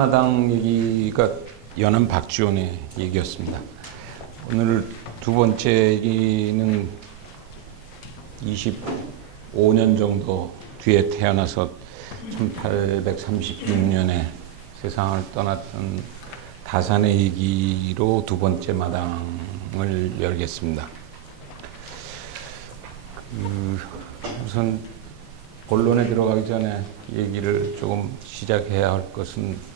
다산마당 얘기가 연안 박지원의 얘기였습니다. 오늘 두 번째 얘기는 25년 정도 뒤에 태어나서 1836년에 세상을 떠났던 다산의 얘기로 두 번째 마당을 열겠습니다. 우선 본론에 들어가기 전에 얘기를 조금 시작해야 할 것은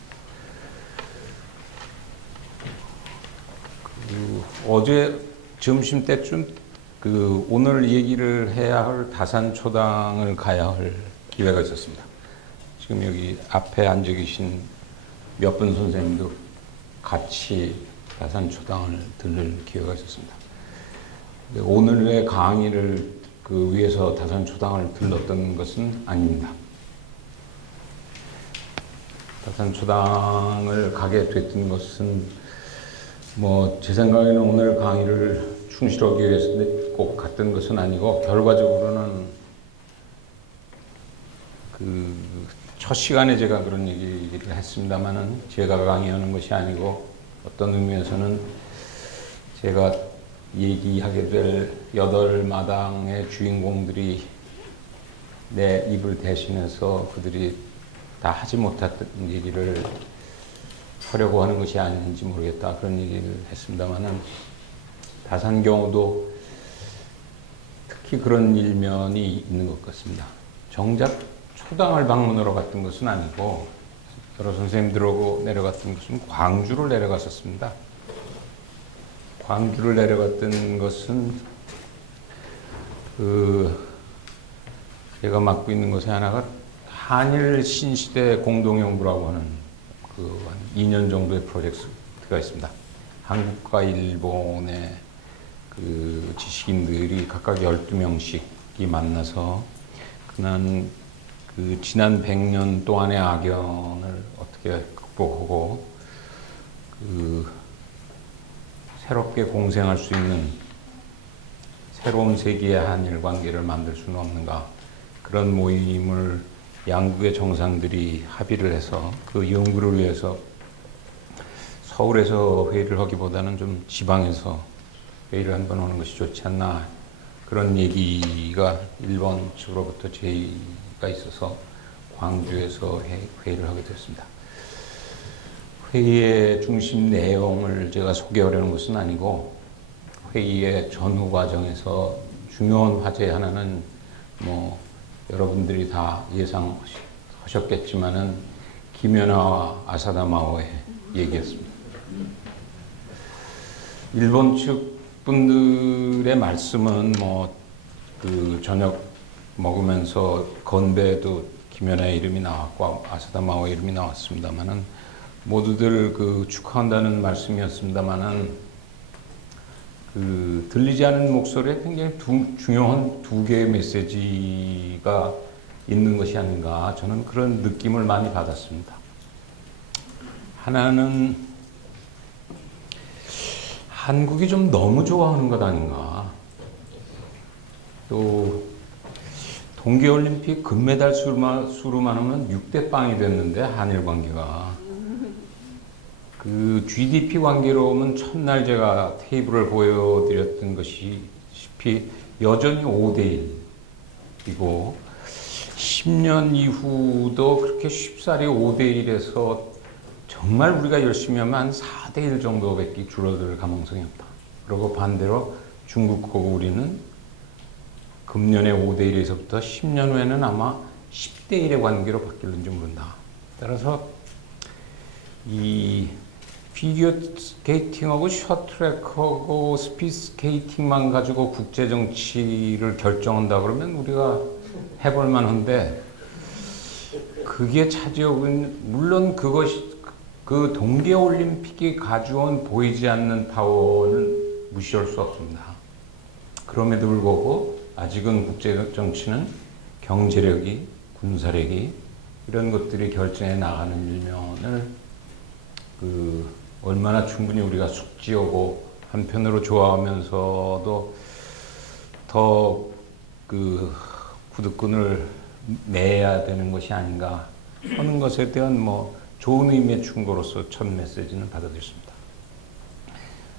어제 점심때쯤 오늘 얘기를 해야 할 다산초당을 가야 할 기회가 있었습니다. 지금 여기 앞에 앉아 계신 몇 분 선생님도 같이 다산초당을 들을 기회가 있었습니다. 오늘의 강의를 위해서 다산초당을 들렀던 것은 아닙니다. 다산초당을 가게 됐던 것은 제 생각에는 오늘 강의를 충실하기 위해서 꼭 갔던 것은 아니고, 결과적으로는 첫 시간에 제가 그런 얘기를 했습니다만은 제가 강의하는 것이 아니고 어떤 의미에서는 제가 얘기하게 될 8마당의 주인공들이 내 입을 대신해서 그들이 다 하지 못했던 얘기를 하려고 하는 것이 아닌지 모르겠다, 그런 얘기를 했습니다만은, 다산 경우도 특히 그런 일면이 있는 것 같습니다. 정작 초당을 방문하러 갔던 것은 아니고 여러 선생님들하고 내려갔던 것은 광주를 내려갔었습니다. 광주를 내려갔던 것은 제가 맡고 있는 것의 하나가 한일 신시대 공동연구라고 하는 한 2년 정도의 프로젝트가 있습니다. 한국과 일본의 지식인들이 각각 12명씩이 만나서 지난 100년 동안의 악연을 어떻게 극복하고 새롭게 공생할 수 있는 새로운 세계의 한일 관계를 만들 수는 없는가, 그런 모임을 양국의 정상들이 합의를 해서 그 연구를 위해서 서울에서 회의를 하기보다는 좀 지방에서 회의를 한번 하는 것이 좋지 않나, 그런 얘기가 일본 측으로부터 제의가 있어서 광주에서 회의를 하게 됐습니다. 회의의 중심 내용을 제가 소개하려는 것은 아니고, 회의의 전후 과정에서 중요한 화제 하나는 여러분들이 다 예상하셨겠지만은 김연아와 아사다 마오의 얘기였습니다. 일본 측 분들의 말씀은 저녁 먹으면서 건배에도 김연아의 이름이 나왔고 아사다 마오의 이름이 나왔습니다만은, 모두들 축하한다는 말씀이었습니다만은, 들리지 않은 목소리에 굉장히 중요한 두 개의 메시지가 있는 것이 아닌가, 저는 그런 느낌을 많이 받았습니다. 하나는 한국이 좀 너무 좋아하는 것 아닌가. 또 동계올림픽 금메달 수로만 하면 6대 0이 됐는데 한일 관계가, GDP 관계로 오면 첫날 제가 테이블을 보여드렸던 것이 여전히 5대 1이고, 10년 이후도 그렇게 쉽사리 5대 1에서 정말 우리가 열심히 하면 한 4대 1 정도밖에 줄어들 가능성이 없다. 그리고 반대로 중국하고 우리는 금년에 5대 1에서부터 10년 후에는 아마 10대 1의 관계로 바뀔는지 모른다. 따라서 이 피겨 스케이팅하고 셔트트랙하고 스피드 스케이팅만 가지고 국제 정치를 결정한다 그러면 우리가 해볼 만한데, 그게 차지하고 있는, 물론 그것이 동계올림픽이 가져온 보이지 않는 파워는 무시할 수 없습니다. 그럼에도 불구하고 아직은 국제 정치는 경제력이, 군사력이, 이런 것들이 결정해 나가는 일면을 얼마나 충분히 우리가 숙지하고 한편으로 좋아하면서도 더 구두끈을 내야 되는 것이 아닌가 하는 것에 대한 좋은 의미의 충고로서 첫 메시지는 받아들였습니다.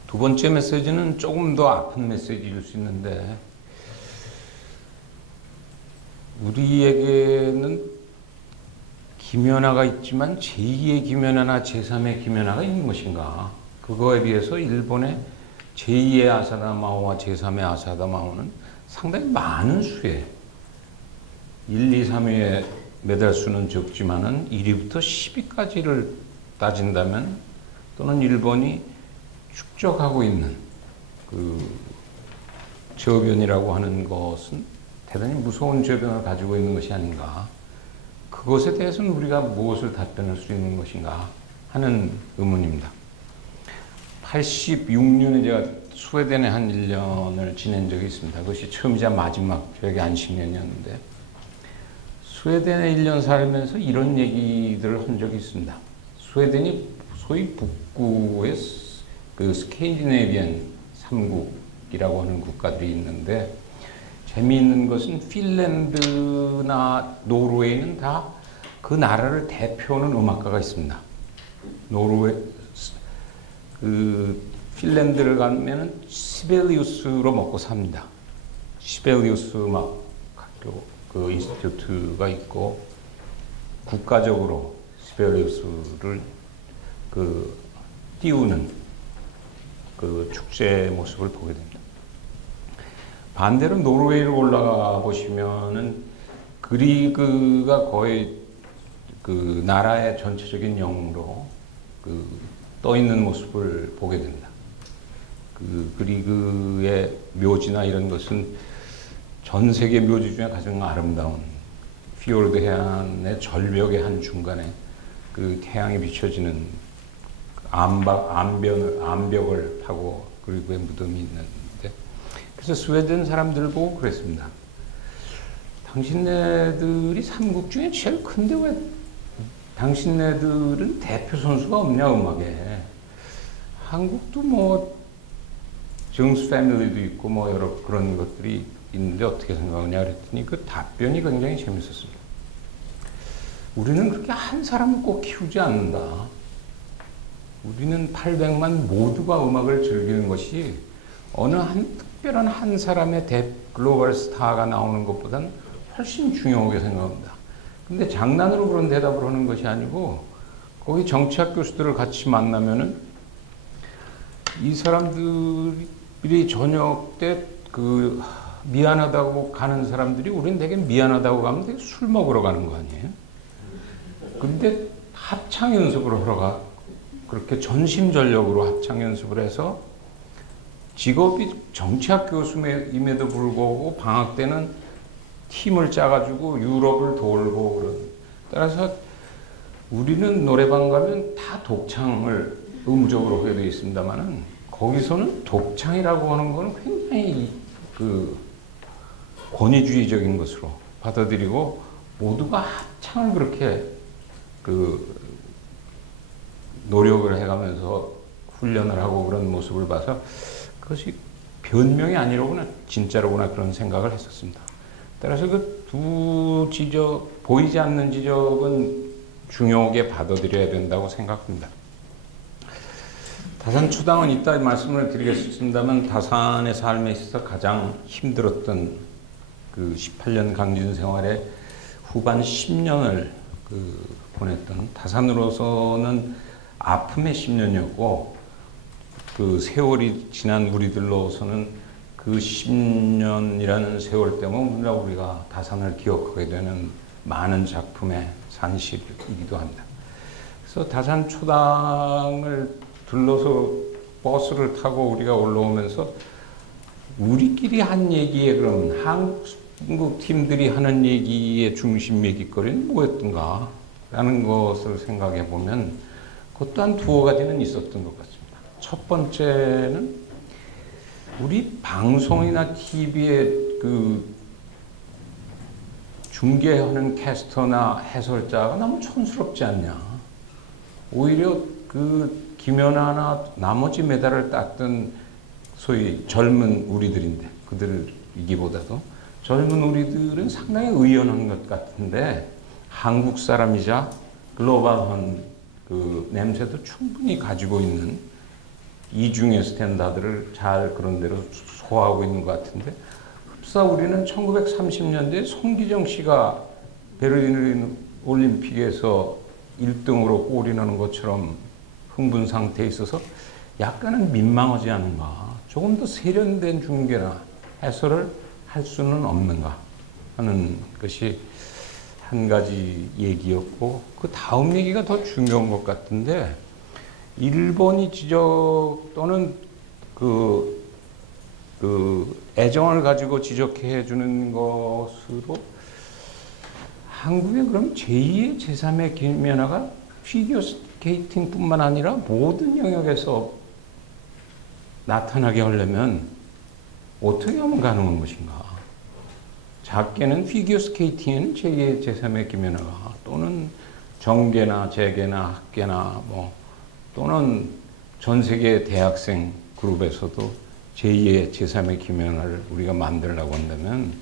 두 번째 메시지는 조금 더 아픈 메시지일 수 있는데, 우리에게는 기면화가 있지만 제2의 기면화나 제3의 기면화가 있는 것인가? 그거에 비해서 일본의 제2의 아사다마오와 제3의 아사다마오는 상당히 많은 수의 1, 2, 3위의 메달 수는 적지만은 1위부터 10위까지를 따진다면, 또는 일본이 축적하고 있는 그 저변이라고 하는 것은 대단히 무서운 저변을 가지고 있는 것이 아닌가. 그것에 대해서는 우리가 무엇을 답변할 수 있는 것인가 하는 의문입니다. 86년에 제가 스웨덴에 한 1년을 지낸 적이 있습니다. 그것이 처음이자 마지막 저에게 안식년이었는데, 스웨덴에 1년 살면서 이런 얘기들을 한 적이 있습니다. 스웨덴이 소위 북구의 그 스캔디네비안 3국이라고 하는 국가들이 있는데, 재미있는 것은 핀란드나 노르웨이는 다 그 나라를 대표하는 음악가가 있습니다. 핀란드를 가면은 시벨리우스로 먹고 삽니다. 시벨리우스 음악 학교 그 인스티튜트가 있고, 국가적으로 시벨리우스를 그 띄우는 그 축제 모습을 보게 됩니다. 반대로 노르웨이를 올라가 보시면은 그리그가 거의 그 나라의 전체적인 영웅으로 그 떠 있는 모습을 보게 됩니다. 그 그리그의 묘지나 이런 것은 전 세계 묘지 중에 가장 아름다운 피오르드 해안의 절벽의 한 중간에 그 태양이 비춰지는 암벽을 타고 그리그의 무덤이 있는데, 그래서 스웨덴 사람들 보고 그랬습니다. 당신네들이 삼국 중에 제일 큰데 왜 당신네들은 대표 선수가 없냐, 음악에. 한국도 뭐 정스 패밀리도 있고 뭐 여러 그런 것들이 있는데 어떻게 생각하냐 그랬더니 그 답변이 굉장히 재밌었습니다. 우리는 그렇게 한 사람을 꼭 키우지 않는다. 우리는 800만 모두가 음악을 즐기는 것이 어느 한 특별한 한 사람의 글로벌 스타가 나오는 것보다는 훨씬 중요하게 생각합니다. 근데 장난으로 그런 대답을 하는 것이 아니고, 거기 정치학 교수들을 같이 만나면은 이 사람들이 저녁 때 그 미안하다고 가는 사람들이, 우리는 되게 미안하다고 가면 되게 술 먹으러 가는 거 아니에요? 근데 합창 연습을 하러 그렇게 전심전력으로 합창 연습을 해서, 직업이 정치학 교수임에도 불구하고 방학 때는 팀을 짜가지고 유럽을 돌고 그런. 따라서 우리는 노래방 가면 다 독창을 의무적으로 하게 되어 있습니다만은, 거기서는 독창이라고 하는 거는 굉장히 그 권위주의적인 것으로 받아들이고, 모두가 합창을 그렇게 그 노력을 해가면서 훈련을 하고 그런 모습을 봐서, 그것이 변명이 아니로구나, 진짜로구나, 그런 생각을 했었습니다. 따라서 그 두 지적, 보이지 않는 지적은 중요하게 받아들여야 된다고 생각합니다. 다산 초당은 이따 말씀을 드리겠습니다만, 다산의 삶에 있어서 가장 힘들었던 그 18년 강진 생활의 후반 10년을 보냈던, 다산으로서는 아픔의 10년이었고, 그 세월이 지난 우리들로서는 그 10년이라는 세월 때문에 우리가 다산을 기억하게 되는 많은 작품의 산실이기도 합니다. 그래서 다산 초당을 둘러서 버스를 타고 우리가 올라오면서 우리끼리 한 얘기에, 그럼 한국 팀들이 하는 얘기의 중심 얘기거리는 뭐였던가 라는 것을 생각해 보면, 그것 또한 두어 가지는 있었던 것 같습니다. 첫 번째는 우리 방송이나 TV에 그 중계하는 캐스터나 해설자가 너무 촌스럽지 않냐. 오히려 그 김연아나 나머지 메달을 땄던 소위 젊은 우리들인데, 그들이기보다도 젊은 우리들은 상당히 의연한 것 같은데, 한국 사람이자 글로벌한 그 냄새도 충분히 가지고 있는 이중의 스탠다드를 잘 그런 대로 소화하고 있는 것 같은데, 흡사 우리는 1930년대에 송기정 씨가 베를린 올림픽에서 1등으로 골이 나는 것처럼 흥분 상태에 있어서 약간은 민망하지 않은가, 조금 더 세련된 중계나 해설을 할 수는 없는가 하는 것이 한 가지 얘기였고, 그 다음 얘기가 더 중요한 것 같은데, 일본이 지적 또는 그 애정을 가지고 지적해 주는 것으로 한국의 그럼 제2의 제3의 김연아가 피겨 스케이팅뿐만 아니라 모든 영역에서 나타나게 하려면 어떻게 하면 가능한 것인가? 작게는 피겨 스케이팅에는 제2의 제3의 김연아가, 또는 정계나 재계나 학계나 또는 전 세계 대학생 그룹에서도 제2의 제3의 김연아를 우리가 만들려고 한다면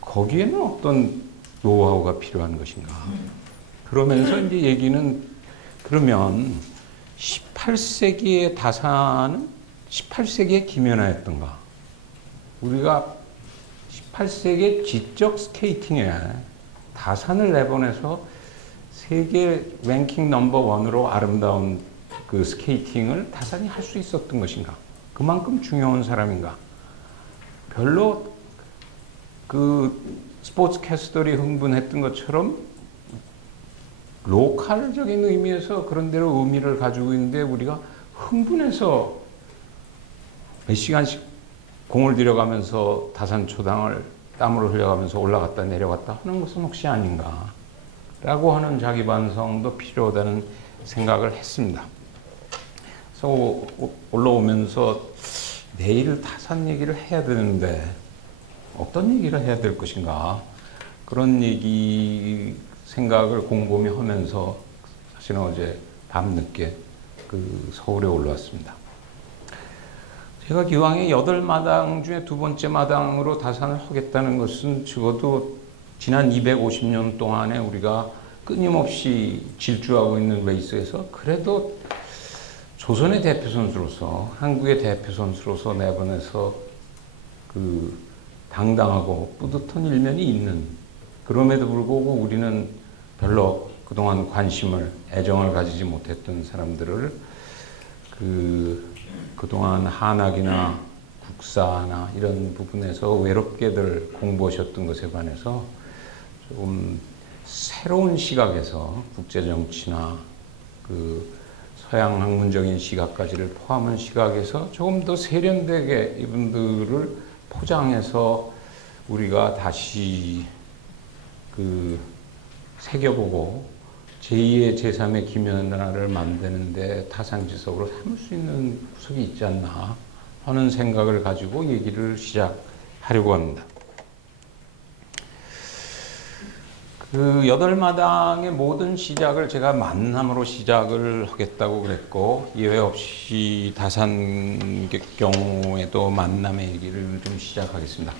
거기에는 어떤 노하우가 필요한 것인가? 그러면서 이제 얘기는, 그러면 18세기의 다산은 18세기의 김연아였던가? 우리가 18세기의 지적 스케이팅에 다산을 내보내서 세계 랭킹 넘버 원으로 아름다운 그 스케이팅을 다산이 할 수 있었던 것인가? 그만큼 중요한 사람인가? 별로 그 스포츠 캐스터들이 흥분했던 것처럼 로컬적인 의미에서 그런 대로 의미를 가지고 있는데, 우리가 흥분해서 몇 시간씩 공을 들여가면서 다산초당을 땀으로 흘려가면서 올라갔다 내려갔다 하는 것은 혹시 아닌가? 라고 하는 자기 반성도 필요하다는 생각을 했습니다. 그래서 올라오면서 내일 다산 얘기를 해야 되는데 어떤 얘기를 해야 될 것인가, 그런 얘기 생각을 곰곰이 하면서 사실은 어제 밤늦게 그 서울에 올라왔습니다. 제가 기왕에 8마당 중에 두 번째 마당으로 다산을 하겠다는 것은 적어도 지난 250년 동안에 우리가 끊임없이 질주하고 있는 레이스에서 그래도 조선의 대표 선수로서, 한국의 대표 선수로서 내보내서 그 당당하고 뿌듯한 일면이 있는, 그럼에도 불구하고 우리는 별로 그동안 관심을, 애정을 가지지 못했던 사람들을 그동안 한학이나 국사나 이런 부분에서 외롭게들 공부하셨던 것에 관해서 조금 새로운 시각에서 국제정치나 그 서양 학문적인 시각까지를 포함한 시각에서 조금 더 세련되게 이분들을 포장해서 우리가 다시 그 새겨보고 제2의 제3의 김연아를 만드는데 타산지석으로 삼을 수 있는 구석이 있지 않나 하는 생각을 가지고 얘기를 시작하려고 합니다. 그 8마당의 모든 시작을 제가 만남으로 시작을 하겠다고 그랬고, 예외 없이 다산 경우에도 만남의 얘기를 좀 시작하겠습니다.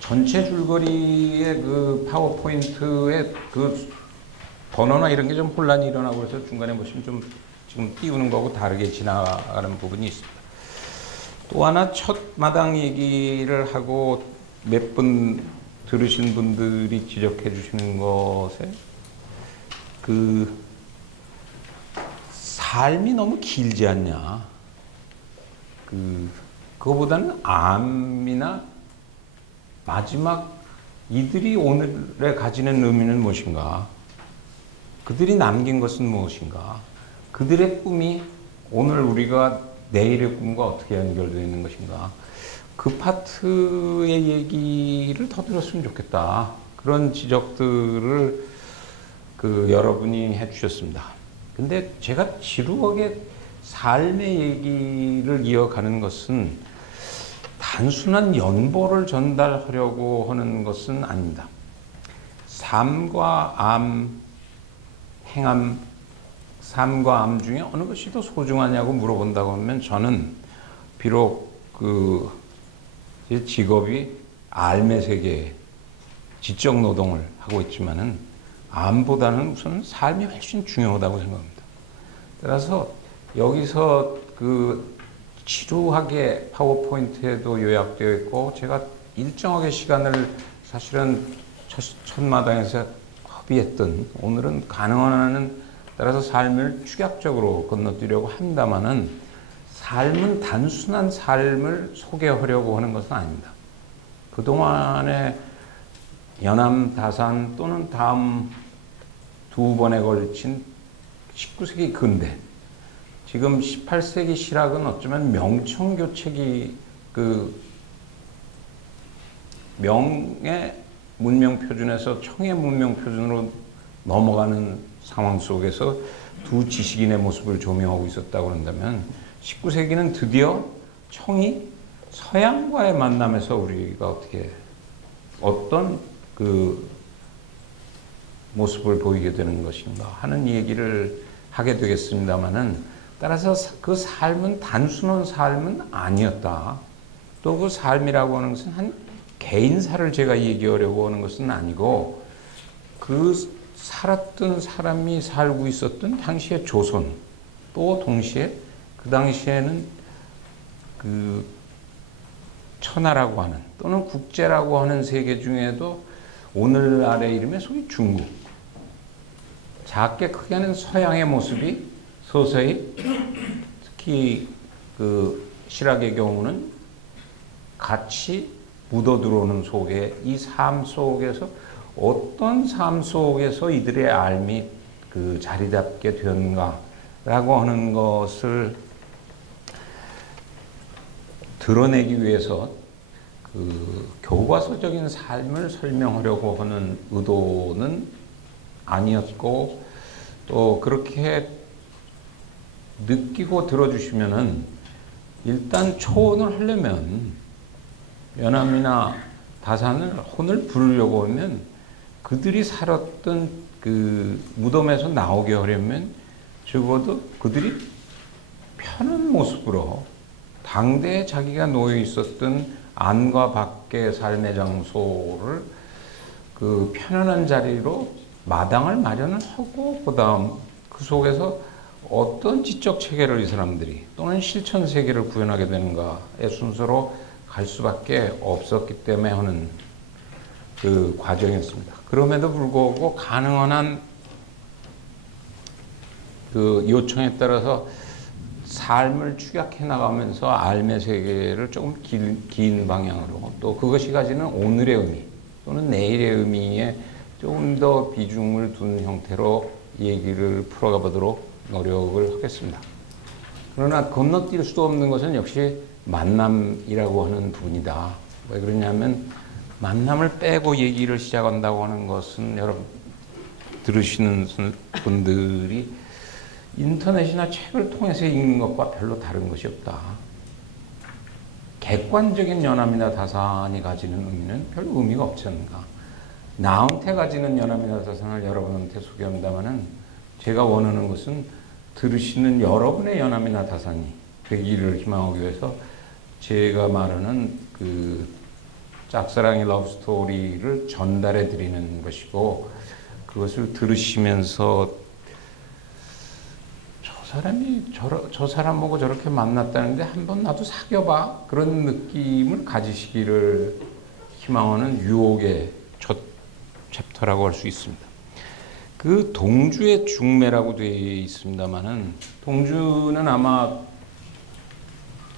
전체 줄거리의 그 파워포인트의 그 번호나 이런 게 좀 혼란이 일어나고 그래서 중간에 보시면 좀 지금 띄우는 거하고 다르게 지나가는 부분이 있습니다. 또 하나 첫 마당 얘기를 하고 몇 분 들으신 분들이 지적해 주시는 것에 그 삶이 너무 길지 않냐. 그거보다는 암이나 마지막 이들이 오늘에 가지는 의미는 무엇인가? 그들이 남긴 것은 무엇인가? 그들의 꿈이 오늘 우리가 내일의 꿈과 어떻게 연결되어 있는 것인가? 그 파트의 얘기를 더 들었으면 좋겠다. 그런 지적들을 여러분이 해주셨습니다. 근데 제가 지루하게 삶의 얘기를 이어가는 것은 단순한 연보를 전달하려고 하는 것은 아닙니다. 삶과 암, 행암, 삶과 암 중에 어느 것이 더 소중하냐고 물어본다고 하면 저는 비록 제 직업이 삶의 세계, 지적 노동을 하고 있지만은 암보다는 우선 삶이 훨씬 중요하다고 생각합니다. 따라서 여기서 그 지루하게 파워포인트에도 요약되어 있고 제가 일정하게 시간을 사실은 첫 마당에서 합의했던 오늘은 가능한 한은 따라서 삶을 축약적으로 건너뛰려고 합니다마는 삶은 단순한 삶을 소개하려고 하는 것은 아닙니다. 그동안에 연암 다산 또는 다음 두 번에 걸친 19세기 근대 지금 18세기 실학은 어쩌면 명청교책이 그 명의 문명 표준에서 청의 문명 표준으로 넘어가는 상황 속에서 두 지식인의 모습을 조명하고 있었다고 한다면 19세기는 드디어 청이 서양과의 만남에서 우리가 어떤 그 모습을 보이게 되는 것인가 하는 얘기를 하게 되겠습니다마는 따라서 그 삶은 단순한 삶은 아니었다. 또 그 삶이라고 하는 것은 한 개인사를 제가 얘기하려고 하는 것은 아니고 그 살았던 사람이 살고 있었던 당시의 조선 또 동시에 그 당시에는 그 천하라고 하는 또는 국제라고 하는 세계 중에도 오늘날의 이름에 소위 중국 작게 크게는 서양의 모습이 서서히 특히 그 실학의 경우는 같이 묻어 들어오는 속에 이 삶 속에서 어떤 삶 속에서 이들의 삶이 그 자리 잡게 되었는가라고 하는 것을 드러내기 위해서 그 교과서적인 삶을 설명하려고 하는 의도는 아니었고 또 그렇게 느끼고 들어주시면은 일단 초혼을 하려면 연암이나 다산을 혼을 부르려고 하면 그들이 살았던 그 무덤에서 나오게 하려면 적어도 그들이 편한 모습으로 당대에 자기가 놓여 있었던 안과 밖의 삶의 장소를 그 편안한 자리로 마당을 마련을 하고 그다음 그 속에서 어떤 지적 체계를 이 사람들이 또는 실천 세계를 구현하게 되는가의 순서로 갈 수밖에 없었기 때문에 하는 그 과정이었습니다. 그럼에도 불구하고 가능한 한 그 요청에 따라서 삶을 축약해 나가면서 삶의 세계를 조금 긴 방향으로 또 그것이 가지는 오늘의 의미 또는 내일의 의미에 조금 더 비중을 둔 형태로 얘기를 풀어가 보도록 노력을 하겠습니다. 그러나 건너뛸 수 없는 것은 역시 만남이라고 하는 부분이다. 왜 그러냐면 만남을 빼고 얘기를 시작한다고 하는 것은 여러분 들으시는 분들이 인터넷이나 책을 통해서 읽는 것과 별로 다른 것이 없다. 객관적인 연암이나 다산이 가지는 의미는 별로 의미가 없지 않는가. 나한테 가지는 연암이나 다산을 여러분한테 소개합니다마는 제가 원하는 것은 들으시는 여러분의 연암이나 다산이 되기를 희망하기 위해서 제가 말하는 그 짝사랑의 러브스토리를 전달해 드리는 것이고 그것을 들으시면서 저 사람하고 저렇게 만났다는데 한번 나도 사귀어봐 그런 느낌을 가지시기를 희망하는 유혹의 첫 챕터라고 할 수 있습니다. 그 동주의 중매라고 되어 있습니다만은 동주는 아마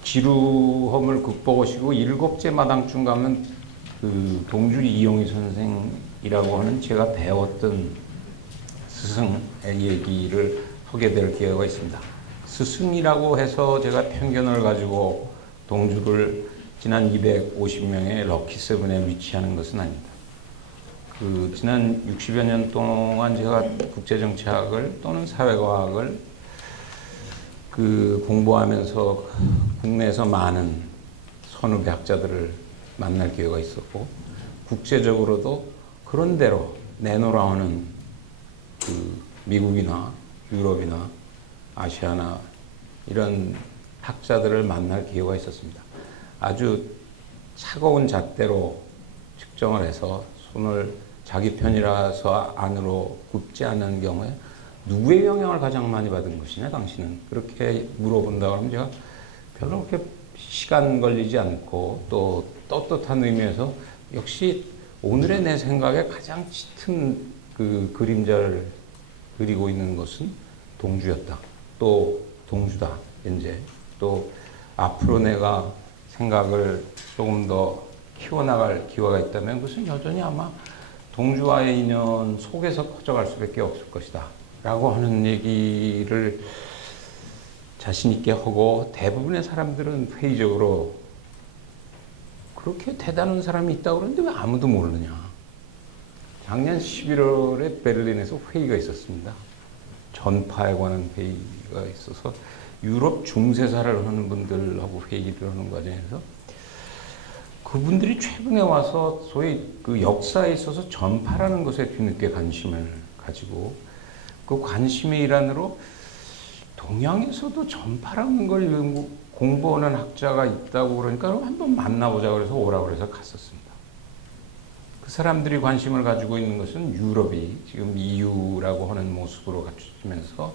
지루함을 극복하시고 일곱째 마당쯤 가면 그 동주 이용희 선생이라고 하는 제가 배웠던 스승의 얘기를 하게 될 기회가 있습니다. 스승이라고 해서 제가 편견을 가지고 동주를 지난 250명의 럭키세븐에 위치하는 것은 아닙니다. 그 지난 60여 년 동안 제가 국제정치학을 또는 사회과학을 그 공부하면서 국내에서 많은 선후배 학자들을 만날 기회가 있었고 국제적으로도 그런 대로 내노라하는 그 미국이나 유럽이나 아시아나 이런 학자들을 만날 기회가 있었습니다. 아주 차가운 잣대로 측정을 해서 손을 자기 편이라서 안으로 굽지 않은 경우에 누구의 영향을 가장 많이 받은 것이냐 당신은? 그렇게 물어본다 그러면 제가 별로 그렇게 시간 걸리지 않고 또 떳떳한 의미에서 역시 오늘의 내 생각에 가장 짙은 그 그림자를 그리고 있는 것은 동주였다. 또 동주다. 이제 또 앞으로 내가 생각을 조금 더 키워나갈 기회가 있다면 그것은 여전히 아마 동주와의 인연 속에서 커져갈 수밖에 없을 것이다. 라고 하는 얘기를 자신 있게 하고 대부분의 사람들은 회의적으로 그렇게 대단한 사람이 있다고 그러는데 왜 아무도 모르느냐. 작년 11월에 베를린에서 회의가 있었습니다. 전파에 관한 회의가 있어서 유럽 중세사를 하는 분들하고 회의를 하는 과정에서 그분들이 최근에 와서 소위 그 역사에 있어서 전파라는 것에 뒤늦게 관심을 가지고 그 관심의 일환으로 동양에서도 전파라는 걸 공부하는 학자가 있다고 그러니까 한번 만나보자 그래서 오라고 그래서 갔었습니다. 그 사람들이 관심을 가지고 있는 것은 유럽이 지금 EU라고 하는 모습으로 갖춰지면서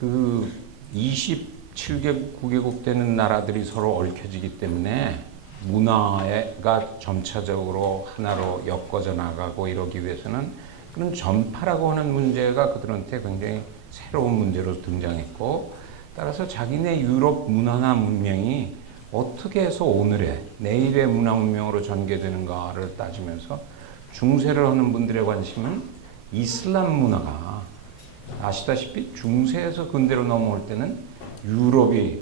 그 27개국, 9개국 되는 나라들이 서로 얽혀지기 때문에 문화가 점차적으로 하나로 엮어져 나가고 이러기 위해서는 그런 전파라고 하는 문제가 그들한테 굉장히 새로운 문제로 등장했고 따라서 자기네 유럽 문화나 문명이 어떻게 해서 오늘의 내일의 문화 문명으로 전개되는가를 따지면서 중세를 하는 분들의 관심은 이슬람 문화가 아시다시피 중세에서 근대로 넘어올 때는 유럽이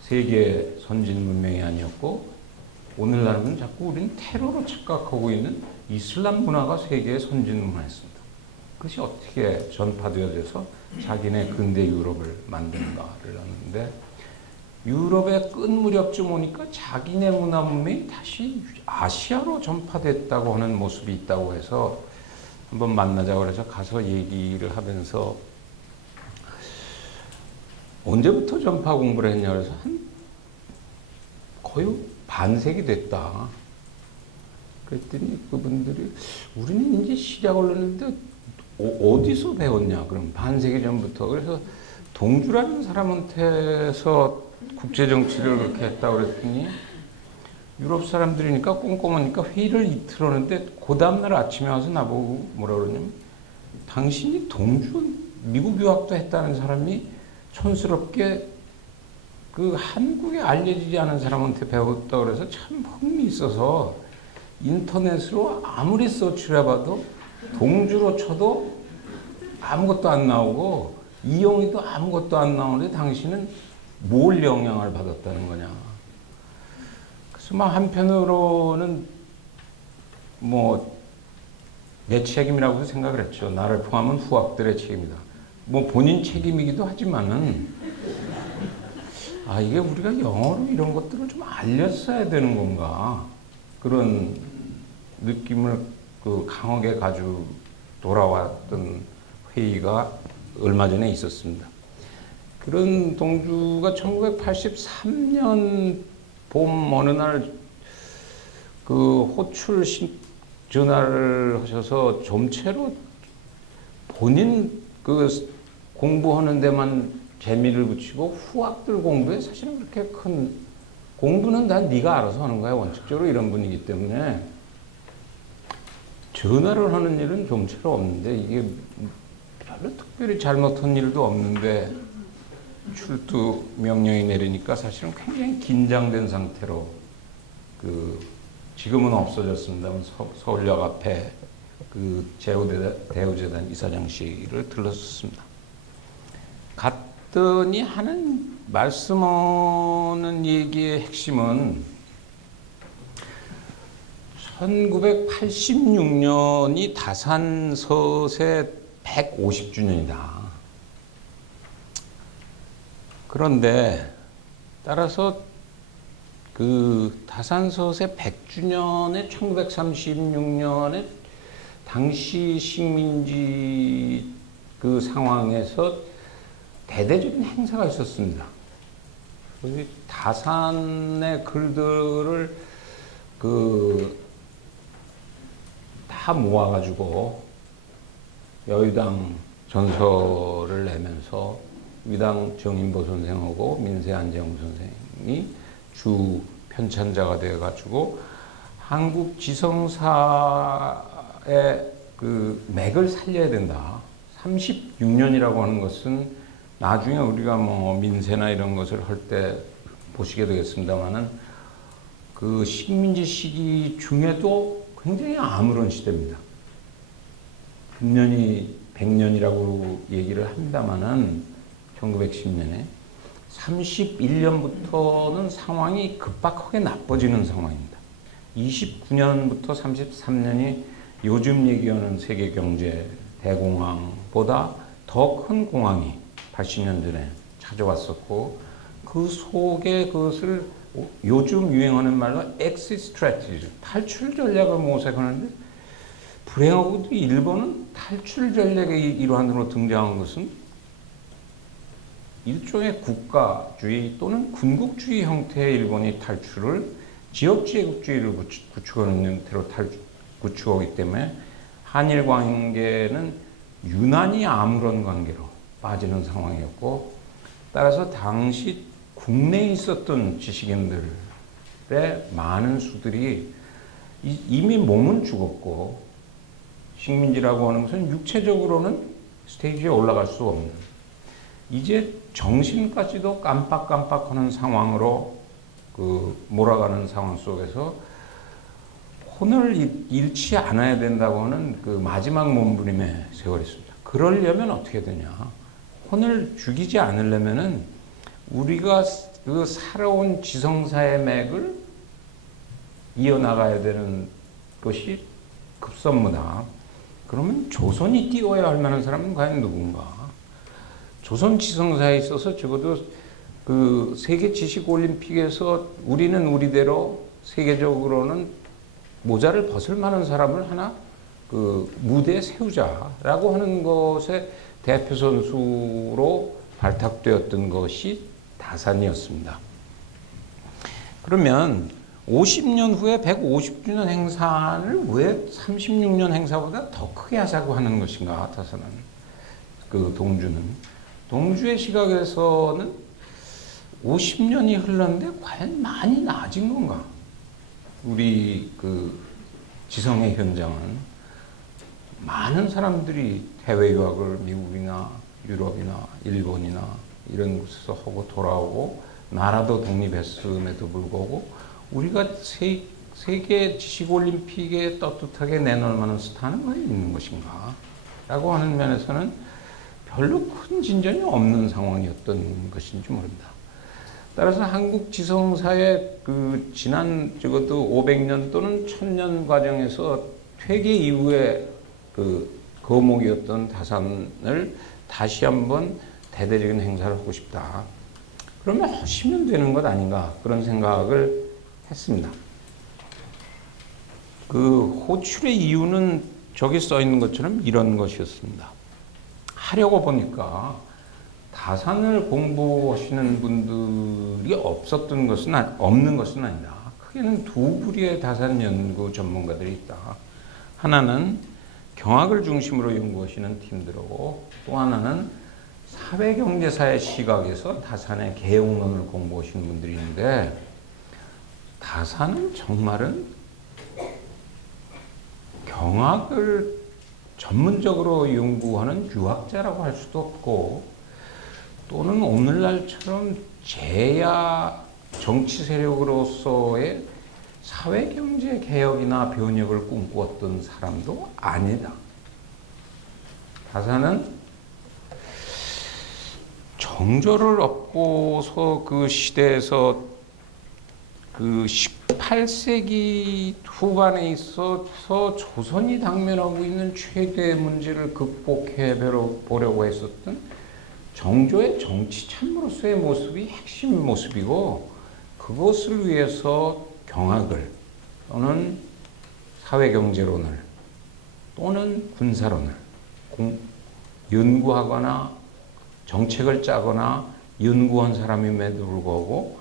세계 선진 문명이 아니었고 오늘날은 자꾸 우리는 테러로 착각하고 있는 이슬람 문화가 세계의 선진 문화였습니다. 그것이 어떻게 전파되어져서 자기네 근대 유럽을 만드는가를 하는데 유럽의 끝 무렵쯤 오니까 자기네 문화 문명이 다시 아시아로 전파됐다고 하는 모습이 있다고 해서 한번 만나자고 해서 가서 얘기를 하면서 언제부터 전파 공부를 했냐 그래서 거의 반세기 됐다. 그랬더니 그분들이 우리는 이제 시작을 했는데 어디서 배웠냐? 그럼 반세기 전부터. 그래서 동주라는 사람한테서 국제정치를 그렇게 했다고 그랬더니 유럽 사람들이니까 꼼꼼하니까 회의를 이틀 하는데 그 다음날 아침에 와서 나보고 뭐라 그러냐면 당신이 동주 미국 유학도 했다는 사람이 촌스럽게 그 한국에 알려지지 않은 사람한테 배웠다 그래서 참 흥미있어서 인터넷으로 아무리 서치를 해봐도 동주로 쳐도 아무것도 안 나오고 이용이도 아무것도 안 나오는데 당신은 뭘 영향을 받았다는 거냐. 그래서 막 한편으로는 뭐 내 책임이라고도 생각을 했죠. 나를 포함한 후학들의 책임이다. 뭐 본인 책임이기도 하지만은 이게 우리가 영어로 이런 것들을 좀 알렸어야 되는 건가 그런 느낌을 강하게 가지고 돌아왔던 회의가 얼마 전에 있었습니다. 그런 동주가 1983년 봄 어느 날 그 호출 전화를 하셔서 좀채로 본인 그 공부하는 데만 재미를 붙이고 후학들 공부에 사실은 그렇게 큰 공부는 다 네가 알아서 하는 거야 원칙적으로 이런 분이기 때문에 전화를 하는 일은 좀처럼 없는데 이게 별로 특별히 잘못한 일도 없는데 출두 명령이 내리니까 사실은 굉장히 긴장된 상태로 지금은 없어졌습니다만 서울역 앞에 그 대우재단 이사장실을 들렀습니다. 갔더니 하는 말씀하는 얘기의 핵심은 1986년이 다산서세 150주년이다. 그런데 따라서 그 다산서세 100주년에 1936년에 당시 식민지 그 상황에서 대대적인 행사가 있었습니다. 다산의 글들을 다 다 모아가지고 여의당 전설을 내면서 위당 정인보 선생하고 민세 안재홍 선생이 주 편찬자가 되어가지고 한국 지성사의 그 맥을 살려야 된다. 36년이라고 하는 것은 나중에 우리가 뭐 민세나 이런 것을 할 때 보시게 되겠습니다만은 그 식민지 시기 중에도 굉장히 아무런 시대입니다. 금년이 100년이라고 얘기를 합니다만은 1910년에 31년부터는 상황이 급박하게 나빠지는 상황입니다. 29년부터 33년이 요즘 얘기하는 세계 경제 대공황보다 더 큰 공황이 80년 전에 찾아왔었고 그 속에 그것을 요즘 유행하는 말로 exit strategy, 탈출 전략을 모색하는데 불행하고도 일본은 탈출 전략의 일환으로 등장한 것은 일종의 국가주의 또는 군국주의 형태의 일본이 탈출을 지역제국주의를 구축하는 형태로 구축하기 때문에 한일 관계는 유난히 아무런 관계로 빠지는 상황이었고 따라서 당시 국내에 있었던 지식인들의 많은 수들이 이미 몸은 죽었고 식민지라고 하는 것은 육체적으로는 스테이지에 올라갈 수 없는 이제 정신까지도 깜빡깜빡하는 상황으로 몰아가는 상황 속에서 혼을 잃지 않아야 된다고 하는 그 마지막 몸부림의 세월이었습니다. 그러려면 어떻게 되냐? 혼을 죽이지 않으려면은 우리가 그 살아온 지성사의 맥을 이어나가야 되는 것이 급선무다. 그러면 조선이 띄워야 할 만한 사람은 과연 누군가? 조선 지성사에 있어서 적어도 그 세계 지식 올림픽에서 우리는 우리대로 세계적으로는 모자를 벗을 만한 사람을 하나 그 무대에 세우자라고 하는 것의 대표 선수로 발탁되었던 것이 다산이었습니다. 그러면 50년 후에 150주년 행사를 왜 36년 행사보다 더 크게 하자고 하는 것인가? 다산은 그 동주의 시각에서는 50년이 흘렀는데 과연 많이 나아진 건가? 우리 그 지성의 현장은 많은 사람들이 해외 유학을 미국이나 유럽이나 일본이나 이런 곳에서 하고 돌아오고 나라도 독립했음에도 불구하고 우리가 세계 지식올림픽에 떳떳하게 내놓을 만한 스타는 왜 있는 것인가? 라고 하는 면에서는 별로 큰 진전이 없는 상황이었던 것인지 모릅니다. 따라서 한국 지성사의 그 지난 적어도 500년 또는 1000년 과정에서 퇴계 이후에 그 거목이었던 다산을 다시 한번 대대적인 행사를 하고 싶다. 그러면 하시면 되는 것 아닌가 그런 생각을 했습니다. 그 호출의 이유는 저기 써 있는 것처럼 이런 것이었습니다. 하려고 보니까 다산을 공부하시는 분들이 없는 것은 아니다. 크게는 두 부류의 다산 연구 전문가들이 있다. 하나는 경학을 중심으로 연구하시는 팀들하고 또 하나는 사회경제사의 시각에서 다산의 개용론을 공부하시는 분들이 있는데 다산은 정말은 경학을 전문적으로 연구하는 유학자라고 할 수도 없고 또는 오늘날처럼 제야 정치 세력으로서의 사회경제 개혁이나 변혁을 꿈꾸었던 사람도 아니다. 다산은 정조를 얻고서 그 시대에서 그 18세기 후반에 있어서 조선이 당면하고 있는 최대의 문제를 극복해 보려고 했었던 정조의 정치 참모로서의 모습이 핵심 모습이고 그것을 위해서 경학을 또는 사회경제론을 또는 군사론을 연구하거나 정책을 짜거나 연구한 사람임에도 불구하고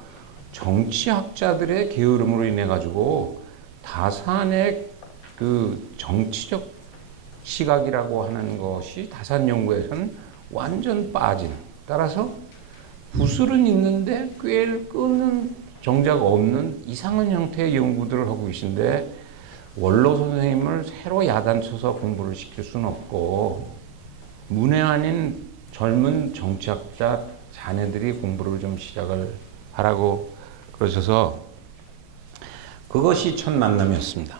정치학자들의 게으름으로 인해 가지고 다산의 그 정치적 시각이라고 하는 것이 다산 연구에서는 완전 빠진. 따라서 구슬은 있는데 꿰를 끄는 정작 없는 이상한 형태의 연구들을 하고 계신데 원로 선생님을 새로 야단쳐서 공부를 시킬 수는 없고 문외 아닌 젊은 정치학자 자네들이 공부를 좀 시작을 하라고 그러셔서 그것이 첫 만남이었습니다.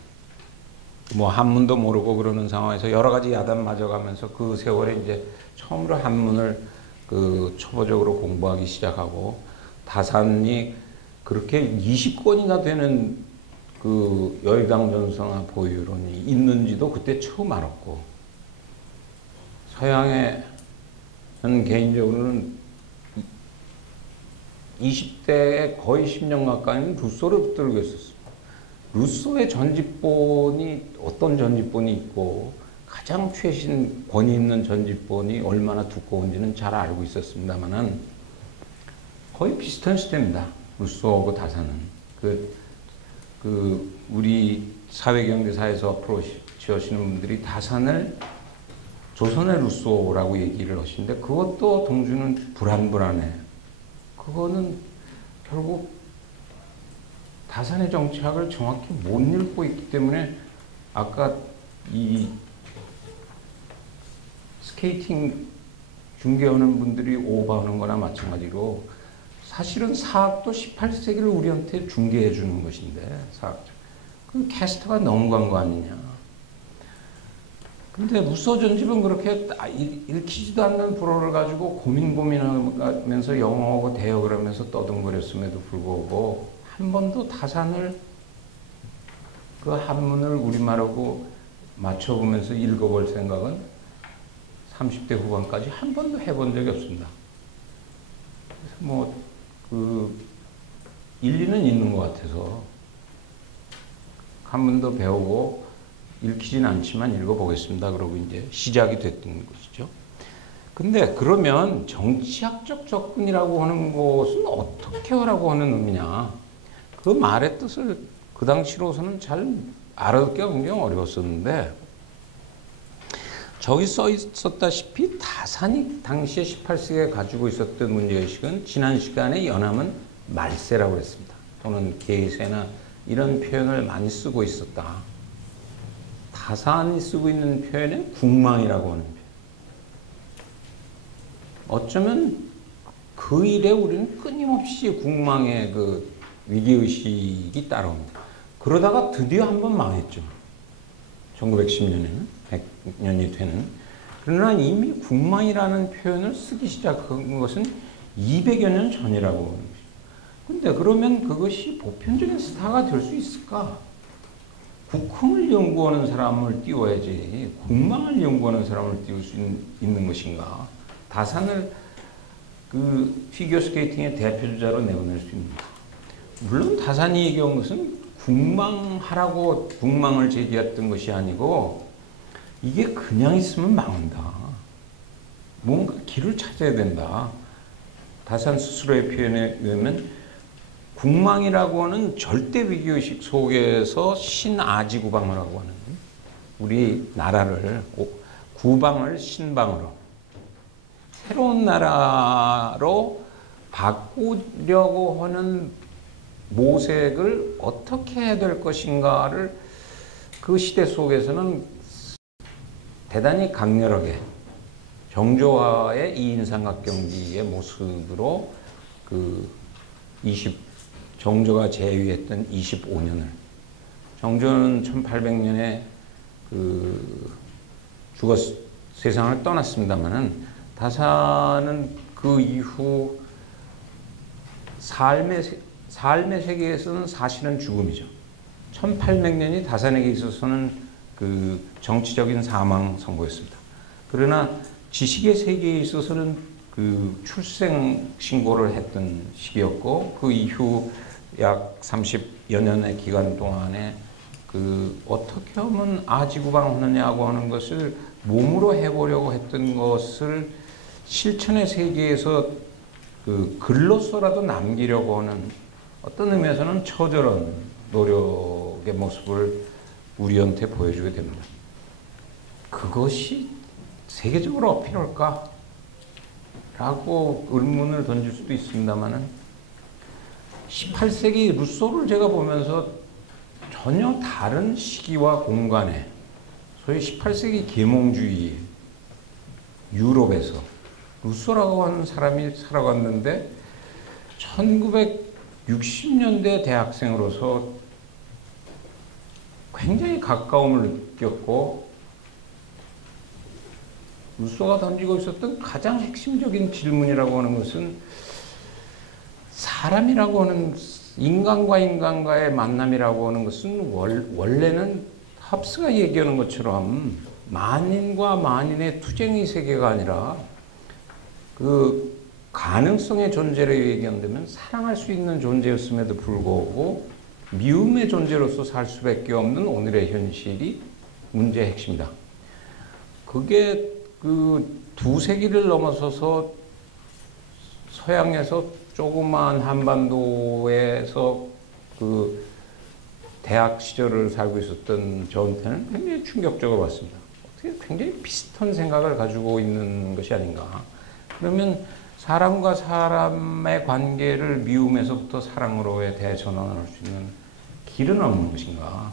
뭐 한문도 모르고 그러는 상황에서 여러 가지 야단 맞아가면서 그 세월에 이제 처음으로 한문을 그 초보적으로 공부하기 시작하고 다산이 그렇게 20권이나 되는 그 여의강전성화 보유론이 있는지도 그때 처음 알았고 서양에는 개인적으로는 20대에 거의 10년 가까이는 루소를 붙들고 있었어요. 루소의 전집본이 어떤 전집본이 있고 가장 최신 권위 있는 전집본이 얼마나 두꺼운지는 잘 알고 있었습니다만은 거의 비슷한 시대입니다. 루소하고 다산은 우리 사회경제사에서 앞으로 지으시는 분들이 다산을 조선의 루소라고 얘기를 하시는데 그것도 동주는 불안불안해. 그거는 결국 다산의 정치학을 정확히 못 읽고 있기 때문에 아까 이 스케이팅 중계하는 분들이 오버하는 거나 마찬가지로 사실은 사학도 18세기를 우리한테 중계해 주는 것인데 사학적. 그 캐스터가 넘어간 거 아니냐. 근데 루소 전집은 그렇게 읽히지도 않는 불어를 가지고 고민하면서 영어하고 대역을 하면서 떠듬거렸음에도 불구하고 한 번도 다산을 그 한문을 우리말하고 맞춰보면서 읽어볼 생각은 30대 후반까지 한 번도 해본 적이 없습니다. 그래서 뭐 그 일리는 있는 것 같아서 한문도 배우고 읽히진 않지만 읽어보겠습니다. 그러고 이제 시작이 됐던 것이죠. 근데 그러면 정치학적 접근이라고 하는 것은 어떻게 하라고 하는 의미냐? 그 말의 뜻을 그 당시로서는 잘 알아듣기가 굉장히 어려웠었는데 저기 써 있었다시피 다산이 당시에 18세기에 가지고 있었던 문제의식은 지난 시간에 연함은 말세라고 그랬습니다. 또는 계세나 이런 표현을 많이 쓰고 있었다. 다산이 쓰고 있는 표현은 궁망이라고 하는 표현. 어쩌면 그 일에 우리는 끊임없이 궁망의 그 위기의식이 따라옵니다. 그러다가 드디어 한번 망했죠. 1910년에는 100년이 되는. 그러나 이미 궁망이라는 표현을 쓰기 시작한 것은 200여 년 전이라고 하는 것이죠. 근데 그러면 그것이 보편적인 스타가 될 수 있을까? 국흥을 연구하는 사람을 띄워야지 궁망을 연구하는 사람을 띄울 수 있는 것인가? 다산을 그 피겨스케이팅의 대표주자로 내보낼 수 있는가? 물론 다산이 얘기한 것은 궁망하라고 궁망을 제기했던 것이 아니고 이게 그냥 있으면 망한다. 뭔가 길을 찾아야 된다. 다산 스스로의 표현에 의하면 궁망이라고 하는 절대 위기의식 속에서 신아지구방을 하고 하는 우리 나라를 구방을 신방으로 새로운 나라로 바꾸려고 하는 모색을 어떻게 해야 될 것인가를 그 시대 속에서는 대단히 강렬하게 정조화의 이인삼각경기의 모습으로 그 정조가 재위했던 25년을 정조는 1800년에 그 세상을 떠났습니다만은 다산은 그 이후 삶의 세계에서는 사실은 죽음이죠. 1800년이 다산에게 있어서는 그 정치적인 사망 선고였습니다. 그러나 지식의 세계에 있어서는 그 출생 신고를 했던 시기였고 그 이후 약 30여 년의 기간 동안에 그 어떻게 하면 아지구방하느냐고 하는 것을 몸으로 해보려고 했던 것을 실천의 세계에서 그 글로서라도 남기려고 하는 어떤 의미에서는 처절한 노력의 모습을 우리한테 보여주게 됩니다. 그것이 세계적으로 어필할까? 라고 의문을 던질 수도 있습니다만은 18세기 루소를 제가 보면서 전혀 다른 시기와 공간에 소위 18세기 계몽주의 유럽에서 루소라고 하는 사람이 살아갔는데 1960년대 대학생으로서 굉장히 가까움을 느꼈고 루소가 던지고 있었던 가장 핵심적인 질문이라고 하는 것은 사람이라고 하는 인간과 인간과의 만남이라고 하는 것은 원래는 합스가 얘기하는 것처럼 만인과 만인의 투쟁의 세계가 아니라 그 가능성의 존재를 얘기한다면 사랑할 수 있는 존재였음에도 불구하고 미움의 존재로서 살 수밖에 없는 오늘의 현실이 문제의 핵심이다. 그게 그 두세기를 넘어서서 서양에서 조그만 한반도에서 그 대학 시절을 살고 있었던 저한테는 굉장히 충격적으로 봤습니다. 어떻게 굉장히 비슷한 생각을 가지고 있는 것이 아닌가. 그러면 사람과 사람의 관계를 미움에서부터 사랑으로의 대전환을 할 수 있는 길은 없는 것인가.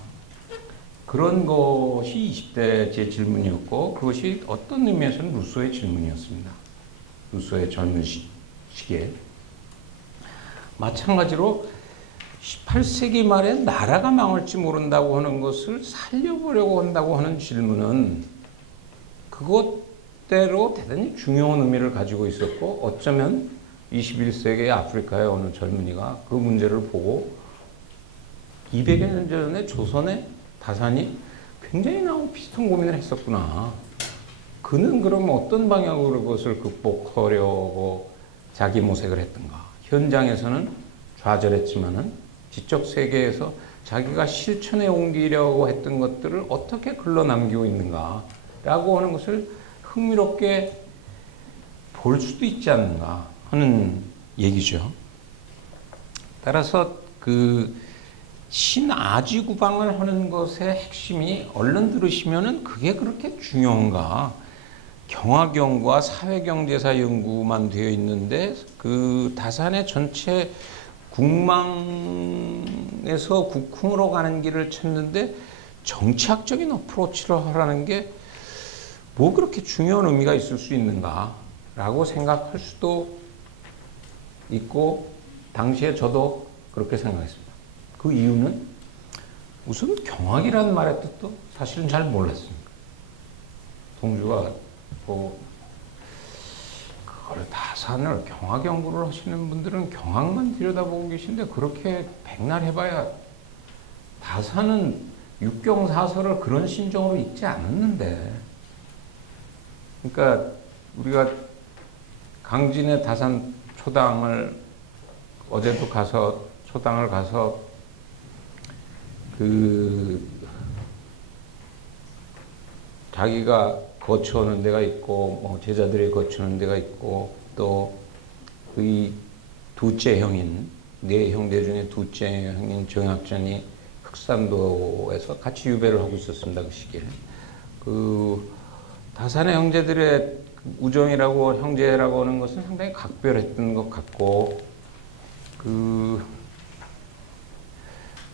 그런 것이 20대 제 질문이었고 그것이 어떤 의미에서는 루소의 질문이었습니다. 루소의 젊은 시기에. 마찬가지로 18세기 말에 나라가 망할지 모른다고 하는 것을 살려보려고 한다고 하는 질문은 그것대로 대단히 중요한 의미를 가지고 있었고 어쩌면 21세기 아프리카의 어느 젊은이가 그 문제를 보고 200여 년 전에 조선의 다산이 굉장히 나하고 비슷한 고민을 했었구나. 그는 그럼 어떤 방향으로 그것을 극복하려고 자기 모색을 했던가. 현장에서는 좌절했지만은 지적 세계에서 자기가 실천에 옮기려고 했던 것들을 어떻게 글러 남기고 있는가라고 하는 것을 흥미롭게 볼 수도 있지 않는가 하는 얘기죠. 따라서 그 신아지구방을 하는 것의 핵심이 얼른 들으시면은 그게 그렇게 중요한가? 경화경과 사회경제사 연구만 되어 있는데 그 다산의 전체 국망에서 국흥으로 가는 길을 찾는데 정치학적인 어프로치를 하라는 게 뭐 그렇게 중요한 의미가 있을 수 있는가라고 생각할 수도 있고 당시에 저도 그렇게 생각했습니다. 그 이유는 우선 경악이라는 말의 뜻도 사실은 잘 몰랐습니다. 동주가 뭐 그걸 다산을 경악 연구를 하시는 분들은 경악만 들여다보고 계신데 그렇게 백날 해봐야 다산은 육경사설을 그런 심정으로 읽지 않았는데 그러니까 우리가 강진의 다산 초당을 어제도 가서 초당을 가서 그 자기가 거쳐오는 데가 있고 뭐 제자들이 거쳐오는 데가 있고 또 그 둘째 형인 네 형제 중에 둘째 형인 정학전이 흑산도에서 같이 유배를 하고 있었습니다. 그 시기에 그 다산의 형제들의 우정이라고 형제라고 하는 것은 상당히 각별했던 것 같고 그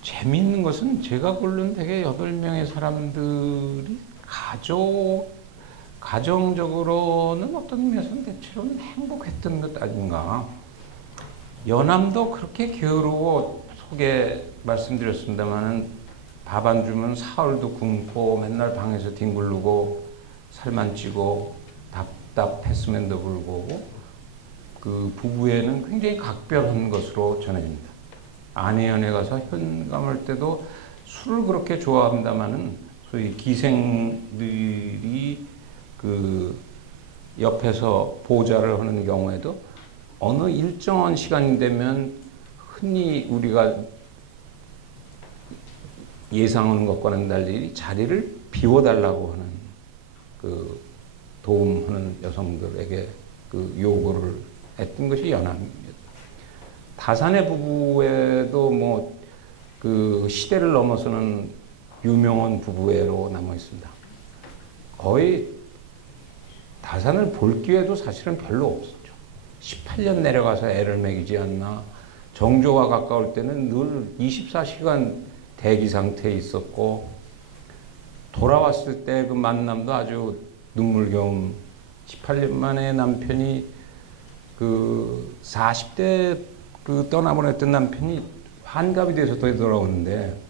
재미있는 것은 제가 고른 되게 8명의 사람들이 가정적으로는 어떤 의미에서는 대체로는 행복했던 것 아닌가. 연암도 그렇게 게으르고 속에 말씀드렸습니다만은 밥 안 주면 사흘도 굶고 맨날 방에서 뒹굴르고 살만 찌고 답답했음에도 불구하고 그 부부에는 굉장히 각별한 것으로 전해집니다. 아내연에 가서 현감할 때도 술을 그렇게 좋아합니다만은 소위 기생들이 그 옆에서 보좌를 하는 경우에도 어느 일정한 시간이 되면 흔히 우리가 예상하는 것과는 달리 자리를 비워달라고 하는 그 도움하는 여성들에게 그 요구를 했던 것이 연암입니다. 다산의 부부에도 뭐 그 시대를 넘어서는 유명한 부부애로 남아 있습니다. 거의 다산을 볼 기회도 사실은 별로 없었죠. 18년 내려가서 애를 먹이지 않나. 정조와 가까울 때는 늘 24시간 대기 상태에 있었고, 돌아왔을 때 그 만남도 아주 눈물겨움. 18년 만에 남편이 그 40대 그 떠나보냈던 남편이 환갑이 돼서 되돌아오는데,